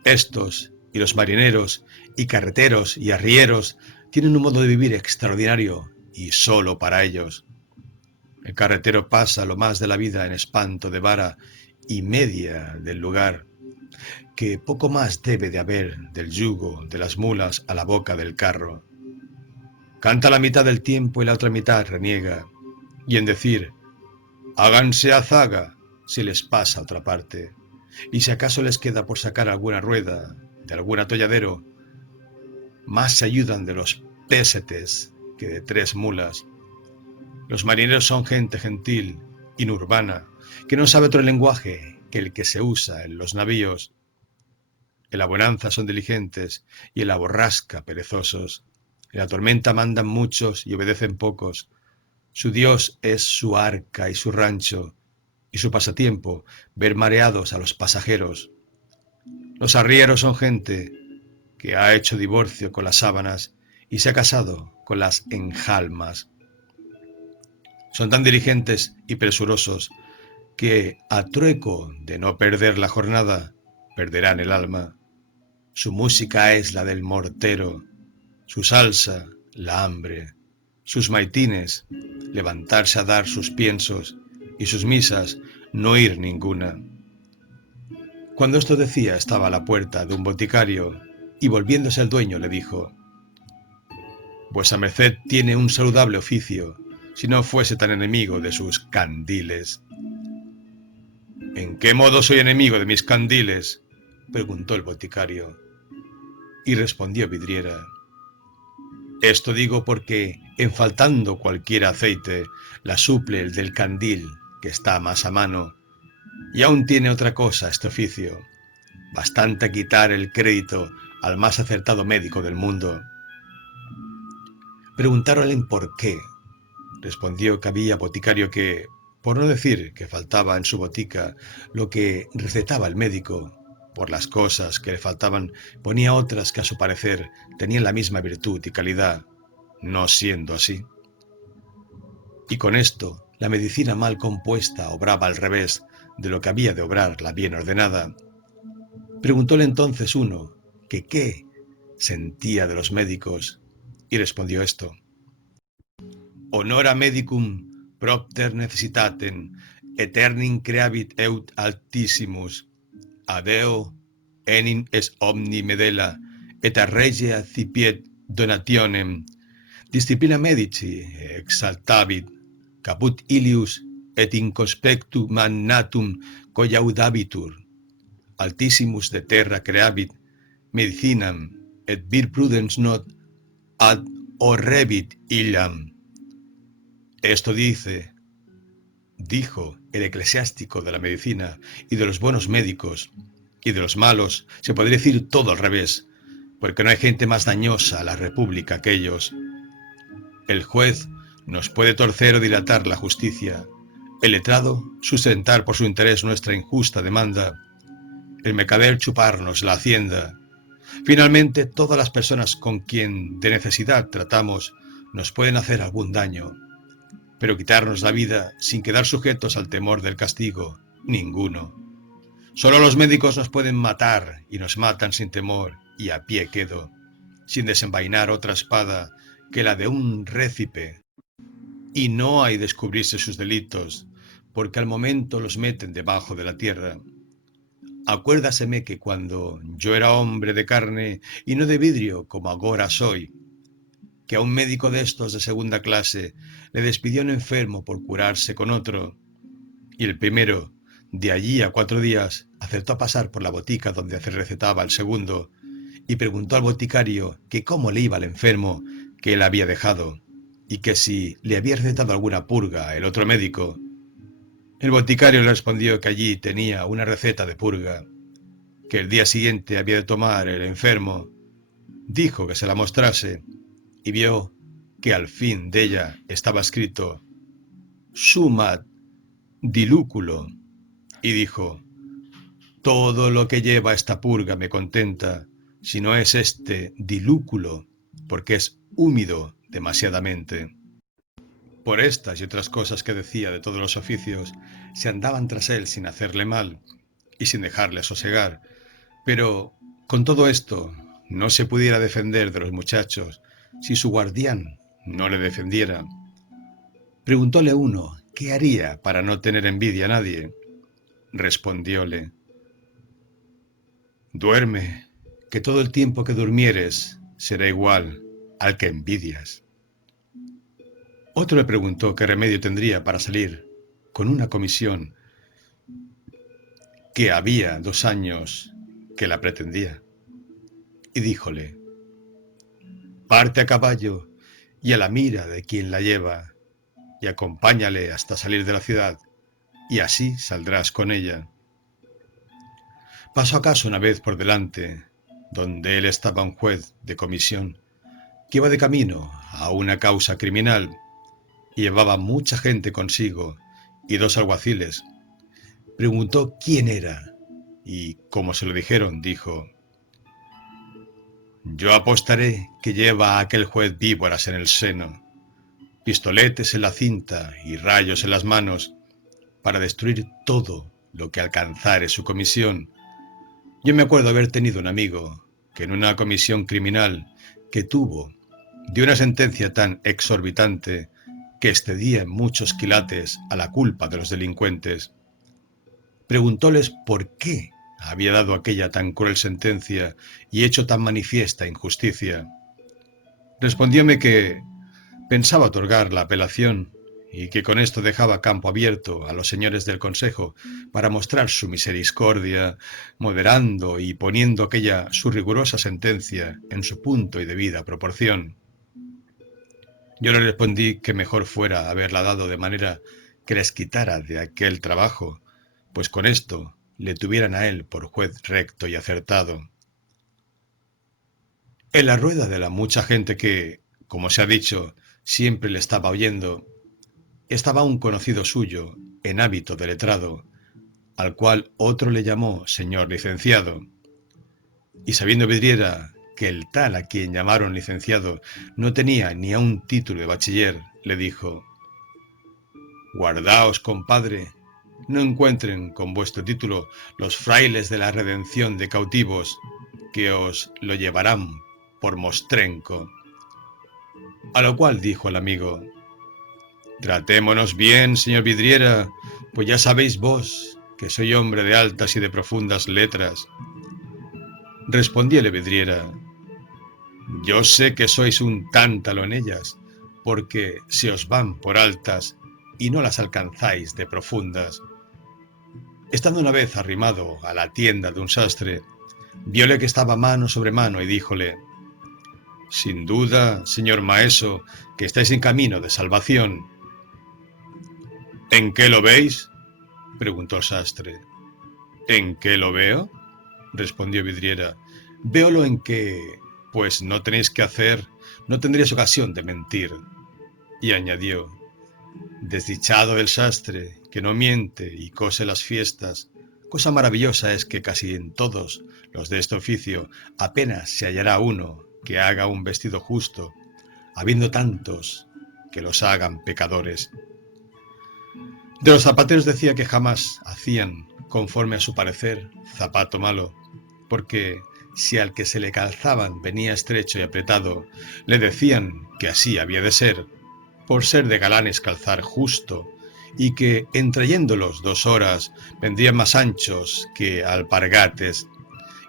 Estos y los marineros y carreteros y arrieros tienen un modo de vivir extraordinario y solo para ellos. El carretero pasa lo más de la vida en espanto de vara y media del lugar, que poco más debe de haber del yugo de las mulas a la boca del carro. Canta la mitad del tiempo y la otra mitad reniega, y en decir háganse a zaga se les pasa a otra parte, y si acaso les queda por sacar alguna rueda de algún atolladero, más se ayudan de los pésetes que de 3 mulas. Los marineros son gente gentil, inurbana, que no sabe otro lenguaje que el que se usa en los navíos. En la bonanza son diligentes y en la borrasca perezosos. En la tormenta mandan muchos y obedecen pocos. Su Dios es su arca y su rancho, y su pasatiempo ver mareados a los pasajeros. Los arrieros son gente que ha hecho divorcio con las sábanas y se ha casado con las enjalmas. Son tan diligentes y presurosos que, a trueco de no perder la jornada, perderán el alma. Su música es la del mortero, su salsa, la hambre, sus maitines, levantarse a dar sus piensos, y sus misas, no ir ninguna. Cuando esto decía, estaba a la puerta de un boticario, y volviéndose al dueño le dijo: vuesa merced tiene un saludable oficio, si no fuese tan enemigo de sus candiles. ¿En qué modo soy enemigo de mis candiles?, preguntó el boticario. Y respondió Vidriera: esto digo porque, en faltando cualquier aceite, la suple el del candil, que está más a mano. Y aún tiene otra cosa este oficio, bastante a quitar el crédito al más acertado médico del mundo. Preguntáronle por qué. Respondió que había boticario que, por no decir que faltaba en su botica lo que recetaba el médico, por las cosas que le faltaban ponía otras que a su parecer tenían la misma virtud y calidad, no siendo así. Y con esto, la medicina mal compuesta obraba al revés de lo que había de obrar la bien ordenada. Preguntóle entonces uno que qué sentía de los médicos, y respondió esto: honora medicum propter necessitatem aeternim creavit eut altissimus, adeo enim es omni medela et a regia cipiet donationem, disciplina medici exaltavit, caput ilius et inconspectu magnatum collaudabitur, altissimus de terra creavit medicinam et vir prudens not ad horrebit illam. Esto dijo el eclesiástico de la medicina y de los buenos médicos, y de los malos se podría decir todo al revés, porque no hay gente más dañosa a la república que ellos. El juez nos puede torcer o dilatar la justicia, el letrado sustentar por su interés nuestra injusta demanda, el mercader chuparnos la hacienda. Finalmente, todas las personas con quien de necesidad tratamos nos pueden hacer algún daño, pero quitarnos la vida sin quedar sujetos al temor del castigo, ninguno. Solo los médicos nos pueden matar y nos matan sin temor y a pie quedo, sin desenvainar otra espada que la de un récipe. Y no hay descubrirse sus delitos, porque al momento los meten debajo de la tierra. Acuérdaseme que cuando yo era hombre de carne y no de vidrio como agora soy, que a un médico de estos de segunda clase le despidió un enfermo por curarse con otro, y el primero, de allí a 4 días, acertó a pasar por la botica donde se recetaba el segundo, y preguntó al boticario que cómo le iba al enfermo que él había dejado, y que si le había recetado alguna purga el otro médico. El boticario le respondió que allí tenía una receta de purga, que el día siguiente había de tomar el enfermo. Dijo que se la mostrase, y vio que al fin de ella estaba escrito Sumat dilúculo, y dijo: todo lo que lleva esta purga me contenta, si no es este dilúculo, porque es húmido demasiadamente. Por estas y otras cosas que decía de todos los oficios, se andaban tras él sin hacerle mal y sin dejarle sosegar, pero con todo esto no se pudiera defender de los muchachos si su guardián no le defendiera. Preguntóle uno qué haría para no tener envidia a nadie. Respondióle: duerme, que todo el tiempo que durmieres será igual al que envidias. Otro le preguntó qué remedio tendría para salir con una comisión que había 2 años que la pretendía. Y díjole: parte a caballo y a la mira de quien la lleva, y acompáñale hasta salir de la ciudad, y así saldrás con ella. Pasó acaso una vez por delante, donde él estaba un juez de comisión, que iba de camino a una causa criminal, y llevaba mucha gente consigo, y 2 alguaciles. Preguntó quién era, y como se lo dijeron, dijo: yo apostaré que lleva a aquel juez víboras en el seno, pistoletes en la cinta y rayos en las manos, para destruir todo lo que alcanzare su comisión. Yo me acuerdo haber tenido un amigo que en una comisión criminal que tuvo dio una sentencia tan exorbitante que excedía en muchos quilates a la culpa de los delincuentes. Preguntóles por qué había dado aquella tan cruel sentencia y hecho tan manifiesta injusticia. Respondióme que pensaba otorgar la apelación y que con esto dejaba campo abierto a los señores del Consejo para mostrar su misericordia, moderando y poniendo aquella su rigurosa sentencia en su punto y debida proporción. Yo le respondí que mejor fuera haberla dado de manera que les quitara de aquel trabajo, pues con esto le tuvieran a él por juez recto y acertado. En la rueda de la mucha gente que, como se ha dicho, siempre le estaba oyendo, estaba un conocido suyo, en hábito de letrado, al cual otro le llamó señor licenciado, y sabiendo Vidriera que el tal a quien llamaron licenciado no tenía ni aun título de bachiller, le dijo: guardaos, compadre, no encuentren con vuestro título los frailes de la redención de cautivos, que os lo llevarán por mostrenco. A lo cual dijo el amigo: tratémonos bien, señor Vidriera, pues ya sabéis vos que soy hombre de altas y de profundas letras. Respondióle Vidriera: yo sé que sois un tántalo en ellas, porque se os van por altas y no las alcanzáis de profundas. Estando una vez arrimado a la tienda de un sastre, viole que estaba mano sobre mano y díjole: sin duda, señor maeso, que estáis en camino de salvación. ¿En qué lo veis?, preguntó el sastre. ¿En qué lo veo?, respondió Vidriera. Véolo en que, pues no tenéis que hacer, no tendréis ocasión de mentir. Y añadió: desdichado el sastre, que no miente y cose las fiestas. Cosa maravillosa es que casi en todos los de este oficio apenas se hallará uno que haga un vestido justo, habiendo tantos que los hagan pecadores. De los zapateros decía que jamás hacían, conforme a su parecer, zapato malo, porque si al que se le calzaban venía estrecho y apretado, le decían que así había de ser, por ser de galanes calzar justo, y que en trayéndolos 2 horas vendrían más anchos que alpargates,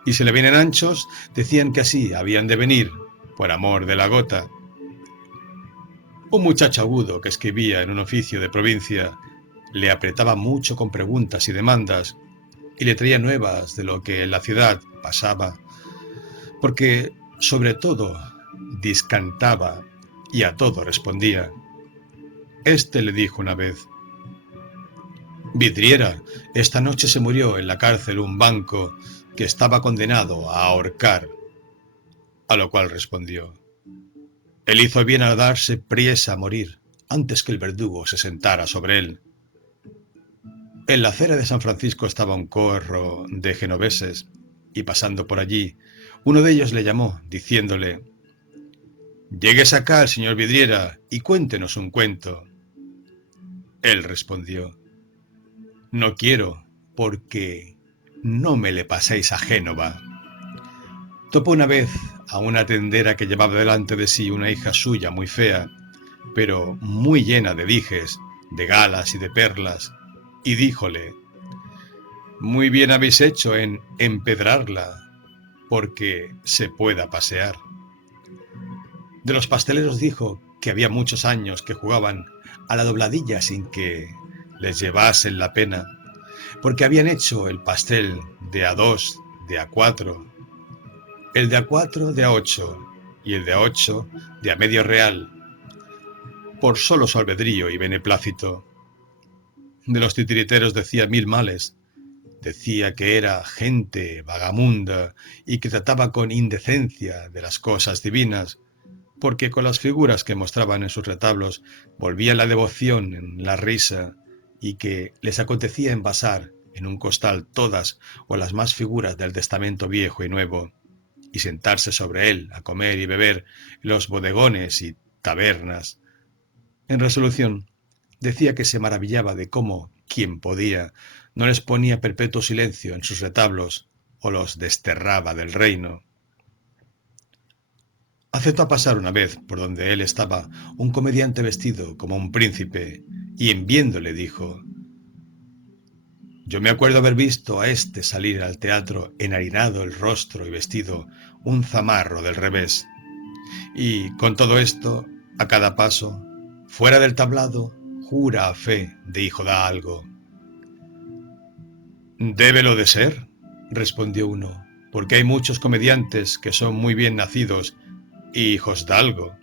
y si le vienen anchos, decían que así habían de venir, por amor de la gota. Un muchacho agudo que escribía en un oficio de provincia le apretaba mucho con preguntas y demandas, y le traía nuevas de lo que en la ciudad pasaba, porque sobre todo discantaba y a todo respondía. Este le dijo una vez: vidriera, esta noche se murió en la cárcel un banco que estaba condenado a ahorcar. A lo cual respondió: él hizo bien al darse priesa a morir antes que el verdugo se sentara sobre él. En la acera de San Francisco estaba un corro de genoveses, y pasando por allí, uno de ellos le llamó, diciéndole: llegues acá, el señor Vidriera, y cuéntenos un cuento. Él respondió: no quiero, porque no me le paséis a Génova. Topó una vez a una tendera que llevaba delante de sí una hija suya muy fea, pero muy llena de dijes, de galas y de perlas, y díjole: muy bien habéis hecho en empedrarla, porque se pueda pasear. De los pasteleros dijo que había muchos años que jugaban a la dobladilla sin que les llevasen la pena, porque habían hecho el pastel de A2, de A4, el de A4 de A8 y el de A8 de a medio real, por solo su albedrío y beneplácito. De los titiriteros decía mil males. Decía que era gente vagamunda y que trataba con indecencia de las cosas divinas, porque con las figuras que mostraban en sus retablos volvía la devoción en la risa, y que les acontecía envasar en un costal todas o las más figuras del testamento viejo y nuevo, y sentarse sobre él a comer y beber en los bodegones y tabernas. En resolución, decía que se maravillaba de cómo quien podía no les ponía perpetuo silencio en sus retablos o los desterraba del reino. Aceptó pasar una vez por donde él estaba un comediante vestido como un príncipe, y en viéndole dijo: yo me acuerdo haber visto a este salir al teatro enharinado el rostro y vestido un zamarro del revés, y con todo esto, a cada paso, fuera del tablado, jura a fe de hijo de algo. Débelo de ser, respondió uno, porque hay muchos comediantes que son muy bien nacidos y hijos de algo.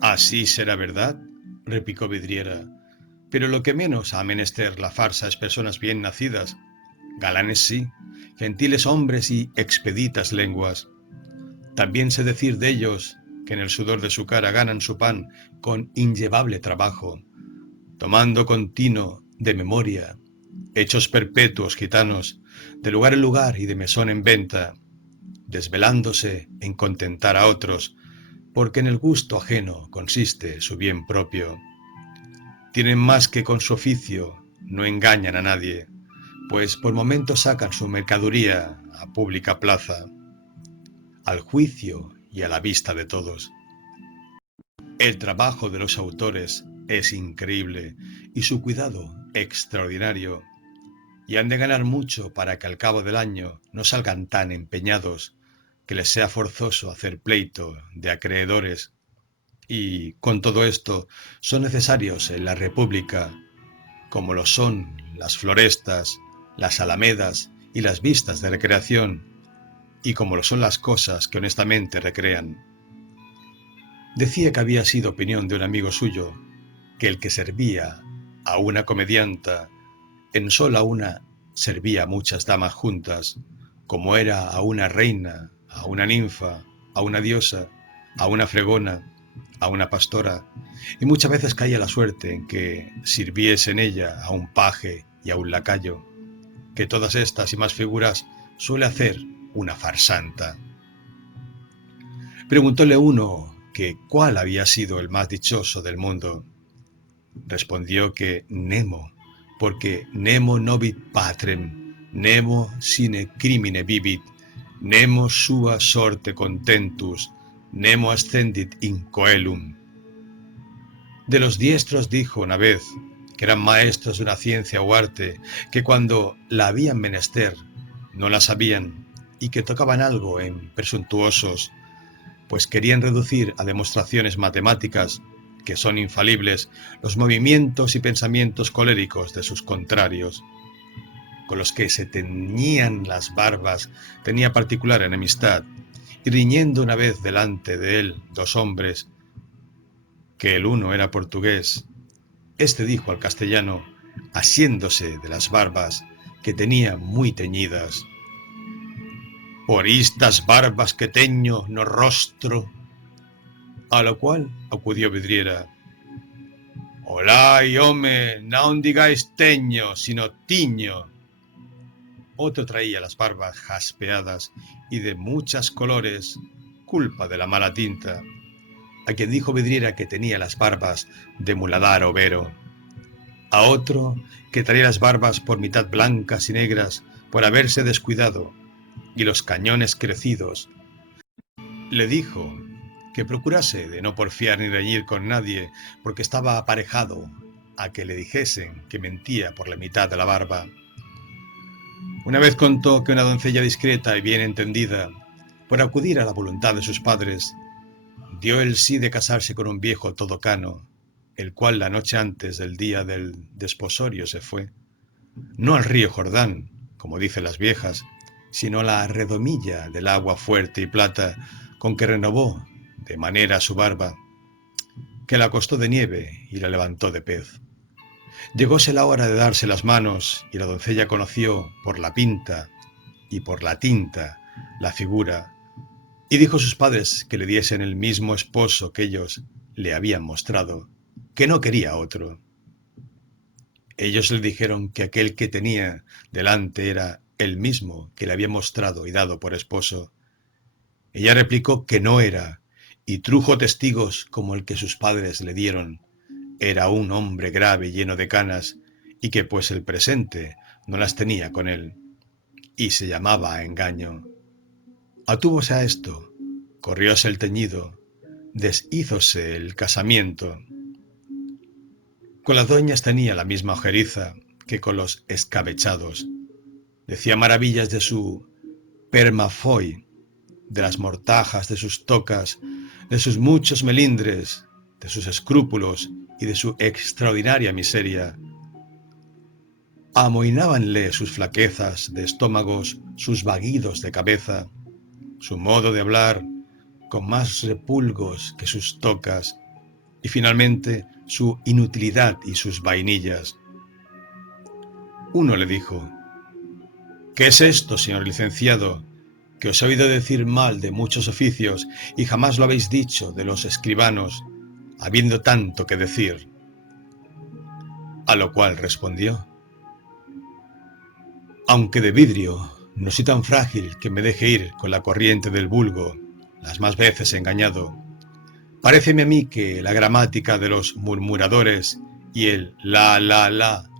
Así será verdad, replicó Vidriera, pero lo que menos ha menester la farsa es personas bien nacidas, galanes sí, gentiles hombres y expeditas lenguas. También sé decir de ellos que en el sudor de su cara ganan su pan con inllevable trabajo, tomando continuo de memoria, hechos perpetuos gitanos, de lugar en lugar y de mesón en venta, desvelándose en contentar a otros, porque en el gusto ajeno consiste su bien propio. Tienen más que con su oficio, no engañan a nadie, pues por momentos sacan su mercaduría a pública plaza, al juicio y a la vista de todos. El trabajo de los autores es increíble y su cuidado extraordinario, y han de ganar mucho para que al cabo del año no salgan tan empeñados que les sea forzoso hacer pleito de acreedores. Y con todo esto son necesarios en la República, como lo son las florestas, las alamedas y las vistas de recreación, y como lo son las cosas que honestamente recrean. Decía que había sido opinión de un amigo suyo que el que servía a una comedianta, en sola una servía a muchas damas juntas, como era a una reina, a una ninfa, a una diosa, a una fregona, a una pastora, y muchas veces caía la suerte en que sirviese en ella a un paje y a un lacayo, que todas estas y más figuras suele hacer una farsanta. Preguntóle uno que cuál había sido el más dichoso del mundo. Respondió que Nemo, porque Nemo novit patrem, Nemo sine crimine vivit, Nemo sua sorte contentus, Nemo ascendit in coelum. De los diestros dijo una vez, que eran maestros de una ciencia o arte, que cuando la habían menester no la sabían y que tocaban algo en presuntuosos, pues querían reducir a demostraciones matemáticas, que son infalibles, los movimientos y pensamientos coléricos de sus contrarios. Con los que se teñían las barbas tenía particular enemistad, y riñendo una vez delante de él dos hombres, que el uno era portugués, este dijo al castellano, asiéndose de las barbas que tenía muy teñidas: por estas barbas que teño no rostro. A lo cual acudió Vidriera: olai, home, non digáis teño, sino tiño. Otro traía las barbas jaspeadas y de muchos colores, culpa de la mala tinta, a quien dijo Vidriera que tenía las barbas de muladar overo. A otro que traía las barbas por mitad blancas y negras por haberse descuidado, y los cañones crecidos, le dijo que procurase de no porfiar ni reñir con nadie, porque estaba aparejado a que le dijesen que mentía por la mitad de la barba. Una vez contó que una doncella discreta y bien entendida, por acudir a la voluntad de sus padres, dio el sí de casarse con un viejo todocano, el cual la noche antes del día del desposorio se fue, no al río Jordán, como dicen las viejas, sino a la redomilla del agua fuerte y plata, con que renovó de manera su barba, que la acostó de nieve y la levantó de pez. Llegóse la hora de darse las manos, y la doncella conoció por la pinta y por la tinta la figura, y dijo a sus padres que le diesen el mismo esposo que ellos le habían mostrado, que no quería otro. Ellos le dijeron que aquel que tenía delante era el mismo que le había mostrado y dado por esposo. Ella replicó que no era, y trujo testigos como el que sus padres le dieron. Era un hombre grave, lleno de canas, y que pues el presente no las tenía con él, y se llamaba a engaño. Atúvose a esto, corrióse el teñido, deshízose el casamiento. Con las doñas tenía la misma ojeriza que con los escabechados. Decía maravillas de su permafoy, de las mortajas de sus tocas, de sus muchos melindres, de sus escrúpulos y de su extraordinaria miseria. Amoinábanle sus flaquezas de estómagos, sus vaguidos de cabeza, su modo de hablar con más repulgos que sus tocas, y finalmente su inutilidad y sus vainillas. Uno le dijo: ¿qué es esto, señor licenciado, que os he oído decir mal de muchos oficios y jamás lo habéis dicho de los escribanos, habiendo tanto que decir? A lo cual respondió: aunque de vidrio no soy tan frágil que me deje ir con la corriente del vulgo, las más veces engañado. Paréceme a mí que la gramática de los murmuradores y el la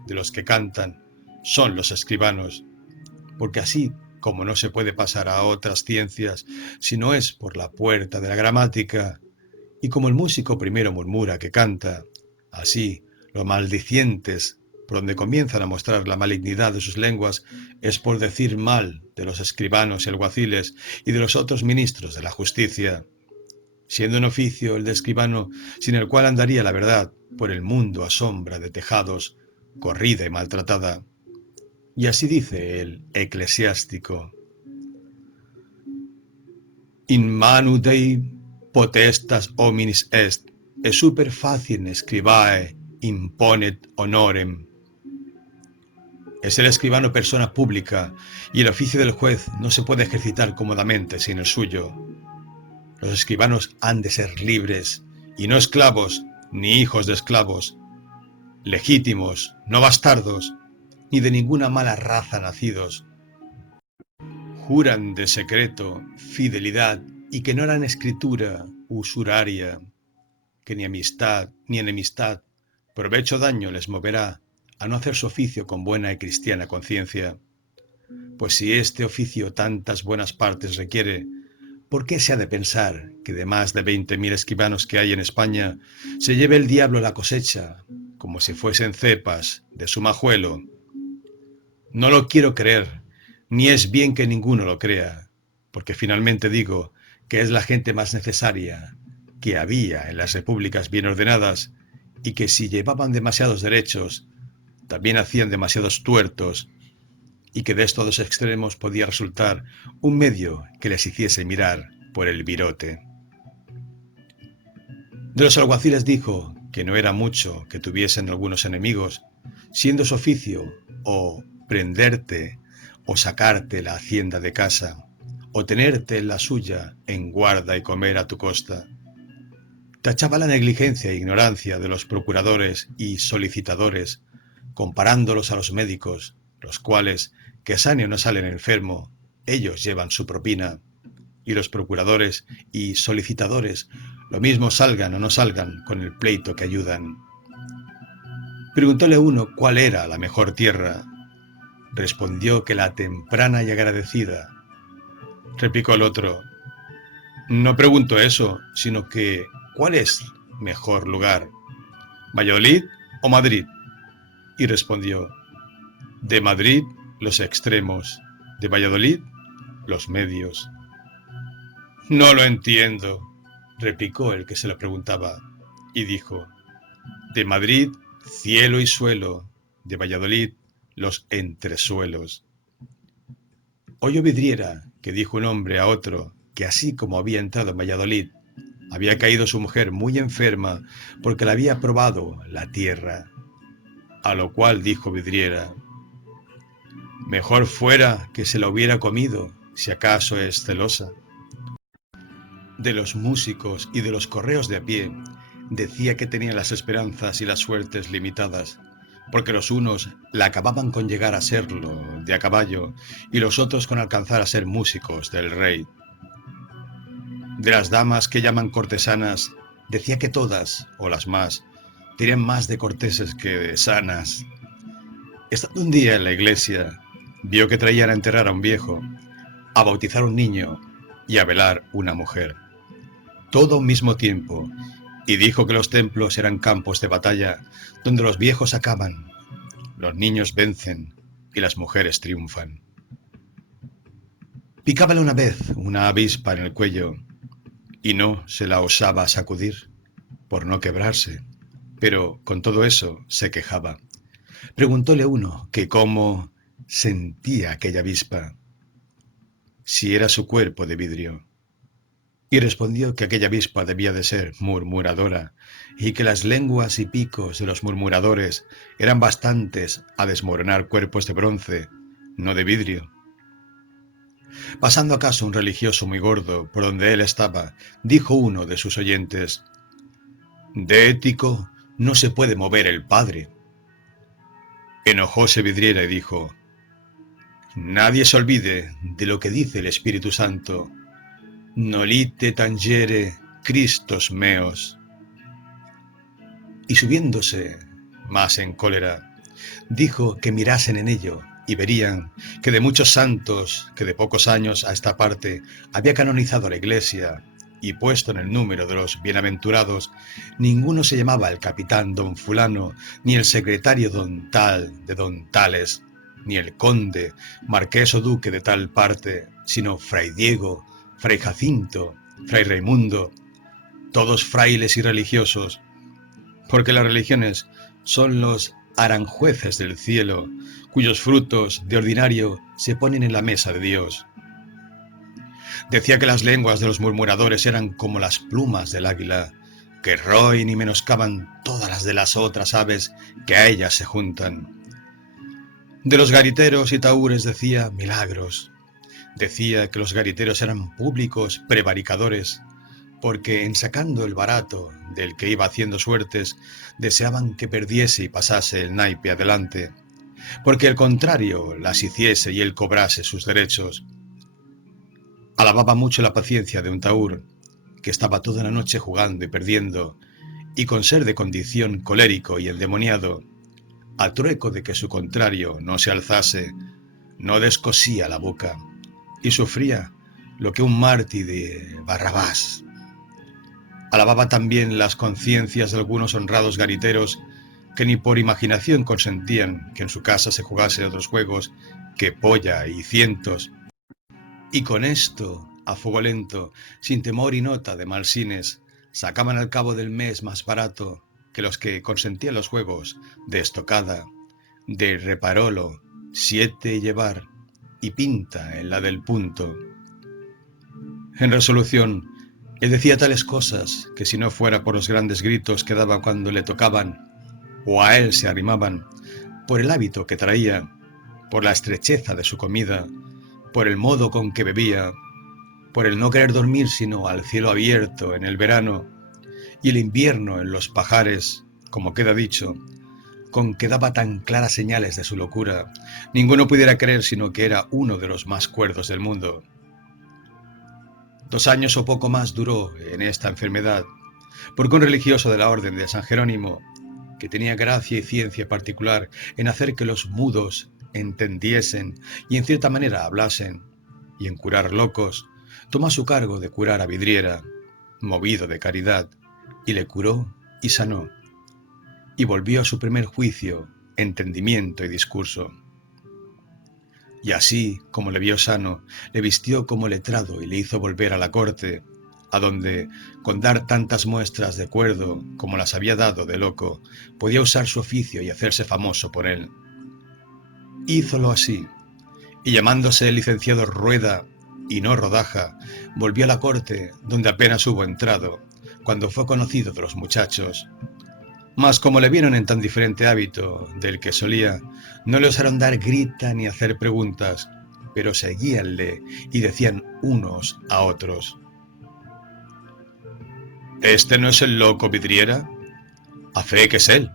de los que cantan son los escribanos, porque así como no se puede pasar a otras ciencias si no es por la puerta de la gramática, y como el músico primero murmura que canta, así los maldicientes, por donde comienzan a mostrar la malignidad de sus lenguas, es por decir mal de los escribanos y alguaciles y de los otros ministros de la justicia, siendo un oficio el de escribano sin el cual andaría la verdad por el mundo a sombra de tejados, corrida y maltratada. Y así dice el eclesiástico: in manu Dei potestas hominis est, e super faciem scribae imponet honorem. Es el escribano persona pública, y el oficio del juez no se puede ejercitar cómodamente sin el suyo. Los escribanos han de ser libres, y no esclavos, ni hijos de esclavos, legítimos, no bastardos, ni de ninguna mala raza nacidos. Juran de secreto, fidelidad, y que no harán escritura usuraria, que ni amistad ni enemistad, provecho o daño les moverá a no hacer su oficio con buena y cristiana conciencia. Pues si este oficio tantas buenas partes requiere, ¿por qué se ha de pensar que de más de 20.000 escribanos que hay en España se lleve el diablo la cosecha, como si fuesen cepas de su majuelo? No lo quiero creer, ni es bien que ninguno lo crea, porque finalmente digo que es la gente más necesaria que había en las repúblicas bien ordenadas y que si llevaban demasiados derechos, también hacían demasiados tuertos, y que de estos dos extremos podía resultar un medio que les hiciese mirar por el virote. De los alguaciles dijo que no era mucho que tuviesen algunos enemigos, siendo su oficio o prenderte o sacarte la hacienda de casa, o tenerte en la suya en guarda y comer a tu costa. Tachaba la negligencia e ignorancia de los procuradores y solicitadores, comparándolos a los médicos, los cuales, que sane o no salen enfermo, ellos llevan su propina, y los procuradores y solicitadores, lo mismo salgan o no salgan con el pleito que ayudan. Preguntóle uno cuál era la mejor tierra. Respondió que la temprana y agradecida. Replicó el otro: no pregunto eso, sino que ¿cuál es mejor lugar? ¿Valladolid o Madrid? Y respondió: de Madrid los extremos, de Valladolid los medios. No lo entiendo, replicó el que se lo preguntaba, y dijo: de Madrid cielo y suelo, de Valladolid los entresuelos. Oyó Vidriera que dijo un hombre a otro que así como había entrado en Valladolid, había caído su mujer muy enferma porque la había probado la tierra. A lo cual dijo Vidriera: mejor fuera que se la hubiera comido, si acaso es celosa. De los músicos y de los correos de a pie, decía que tenían las esperanzas y las suertes limitadas, porque los unos la acababan con llegar a serlo de a caballo y los otros con alcanzar a ser músicos del rey. De las damas que llaman cortesanas, decía que todas, o las más, tenían más de corteses que de sanas. Estando un día en la iglesia, vio que traían a enterrar a un viejo, a bautizar a un niño y a velar una mujer, todo a un mismo tiempo, y dijo que los templos eran campos de batalla donde los viejos acaban, los niños vencen y las mujeres triunfan. Picábale una vez una avispa en el cuello y no se la osaba sacudir por no quebrarse, pero con todo eso se quejaba. Preguntóle uno que cómo sentía aquella avispa, si era su cuerpo de vidrio, y respondió que aquella avispa debía de ser murmuradora y que las lenguas y picos de los murmuradores eran bastantes a desmoronar cuerpos de bronce, no de vidrio. Pasando acaso un religioso muy gordo por donde él estaba, dijo uno de sus oyentes: de ético no se puede mover el padre. Enojóse Vidriera y dijo: nadie se olvide de lo que dice el Espíritu Santo: nolite tangere Christos meos. Y subiéndose más en cólera, dijo que mirasen en ello y verían que de muchos santos que de pocos años a esta parte había canonizado la Iglesia y puesto en el número de los bienaventurados, ninguno se llamaba el capitán don fulano, ni el secretario don tal de don tales, ni el conde, marqués o duque de tal parte, sino fray Diego, fray Jacinto, fray Raimundo, todos frailes y religiosos, porque las religiones son los aranjueces del cielo, cuyos frutos de ordinario se ponen en la mesa de Dios. Decía que las lenguas de los murmuradores eran como las plumas del águila, que roen y menoscaban todas las de las otras aves que a ellas se juntan. De los gariteros y tahúres decía milagros. Decía que los gariteros eran públicos prevaricadores, porque en sacando el barato del que iba haciendo suertes, deseaban que perdiese y pasase el naipe adelante, porque el contrario las hiciese y él cobrase sus derechos. Alababa mucho la paciencia de un taur, que estaba toda la noche jugando y perdiendo, y con ser de condición colérico y endemoniado, a trueco de que su contrario no se alzase, no descosía la boca, y sufría lo que un mártir de Barrabás. Alababa también las conciencias de algunos honrados gariteros que ni por imaginación consentían que en su casa se jugase otros juegos que polla y cientos, y con esto, a fuego lento, sin temor y nota de malsines, sacaban al cabo del mes más barato que los que consentían los juegos de estocada, de reparolo, siete llevar y pinta en la del punto. En resolución, él decía tales cosas que si no fuera por los grandes gritos que daba cuando le tocaban o a él se arrimaban, por el hábito que traía, por la estrecheza de su comida, por el modo con que bebía, por el no querer dormir sino al cielo abierto en el verano y el invierno en los pajares, como queda dicho, con que daba tan claras señales de su locura, ninguno pudiera creer sino que era uno de los más cuerdos del mundo. 2 años o poco más duró en esta enfermedad, porque un religioso de la orden de San Jerónimo, que tenía gracia y ciencia particular en hacer que los mudos entendiesen y en cierta manera hablasen, y en curar locos, tomó a su cargo de curar a Vidriera, movido de caridad, y le curó y sanó, y volvió a su primer juicio, entendimiento y discurso. Y así, como le vio sano, le vistió como letrado y le hizo volver a la corte, a donde, con dar tantas muestras de cuerdo como las había dado de loco, podía usar su oficio y hacerse famoso por él. Hízolo así, y llamándose el licenciado Rueda y no Rodaja, volvió a la corte, donde apenas hubo entrado, cuando fue conocido de los muchachos. Mas como le vieron en tan diferente hábito del que solía, no le osaron dar grita ni hacer preguntas, pero seguíanle y decían unos a otros: ¿Este no es el loco Vidriera? A fe que es él.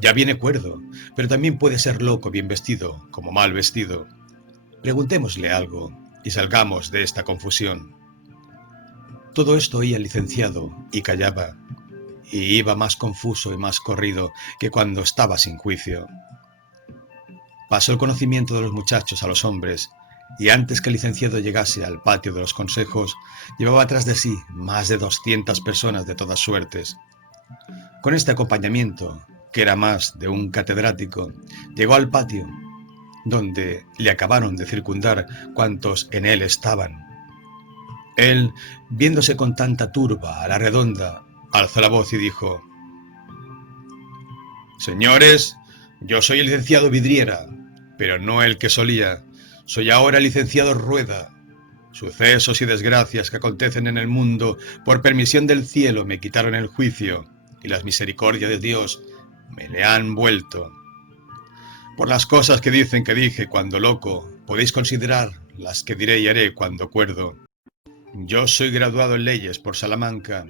Ya viene cuerdo, pero también puede ser loco bien vestido como mal vestido. Preguntémosle algo y salgamos de esta confusión. Todo esto oía el licenciado y callaba, y iba más confuso y más corrido que cuando estaba sin juicio. Pasó el conocimiento de los muchachos a los hombres, y antes que el licenciado llegase al patio de los consejos, llevaba tras de sí más de 200 personas de todas suertes. Con este acompañamiento, que era más de un catedrático, llegó al patio, donde le acabaron de circundar cuantos en él estaban. Él, viéndose con tanta turba a la redonda, alzó la voz y dijo: Señores, yo soy el licenciado Vidriera, pero no el que solía. Soy ahora el licenciado Rueda. Sucesos y desgracias que acontecen en el mundo por permisión del cielo me quitaron el juicio, y las misericordias de Dios me le han vuelto. Por las cosas que dicen que dije cuando loco, podéis considerar las que diré y haré cuando cuerdo. Yo soy graduado en leyes por Salamanca,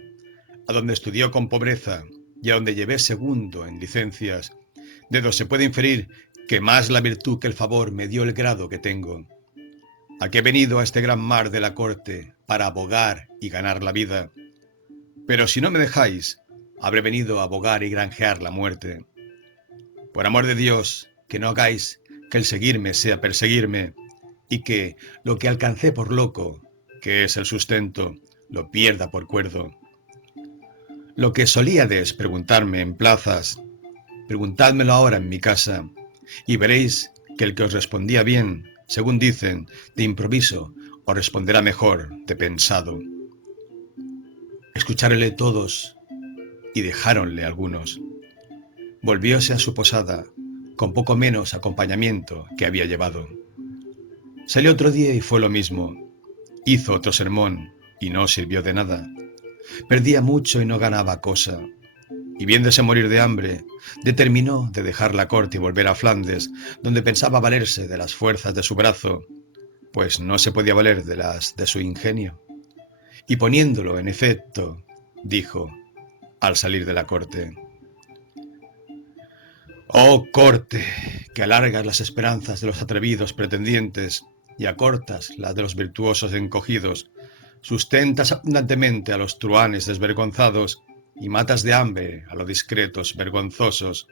a donde estudió con pobreza y a donde llevé segundo en licencias, de donde se puede inferir que más la virtud que el favor me dio el grado que tengo. A que he venido a este gran mar de la corte para abogar y ganar la vida. Pero si no me dejáis, habré venido a abogar y granjear la muerte. Por amor de Dios, que no hagáis que el seguirme sea perseguirme, y que lo que alcancé por loco, que es el sustento, lo pierda por cuerdo. Lo que solíades preguntarme en plazas, preguntádmelo ahora en mi casa, y veréis que el que os respondía bien, según dicen, de improviso, os responderá mejor de pensado. Escucháronle todos, y dejáronle algunos. Volvióse a su posada, con poco menos acompañamiento que había llevado. Salió otro día y fue lo mismo. Hizo otro sermón, y no sirvió de nada. Perdía mucho y no ganaba cosa. Y viéndose morir de hambre, determinó de dejar la corte y volver a Flandes, donde pensaba valerse de las fuerzas de su brazo, pues no se podía valer de las de su ingenio. y poniéndolo en efecto, dijo, al salir de la corte: «Oh corte, que alargas las esperanzas de los atrevidos pretendientes y acortas las de los virtuosos encogidos, sustentas abundantemente a los truhanes desvergonzados y matas de hambre a los discretos vergonzosos».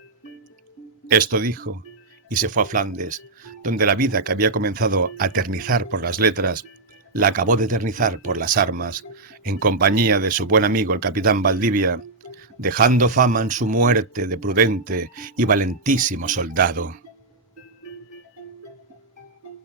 Esto dijo, y se fue a Flandes, donde la vida que había comenzado a eternizar por las letras, la acabó de eternizar por las armas, en compañía de su buen amigo el capitán Valdivia, dejando fama en su muerte de prudente y valentísimo soldado.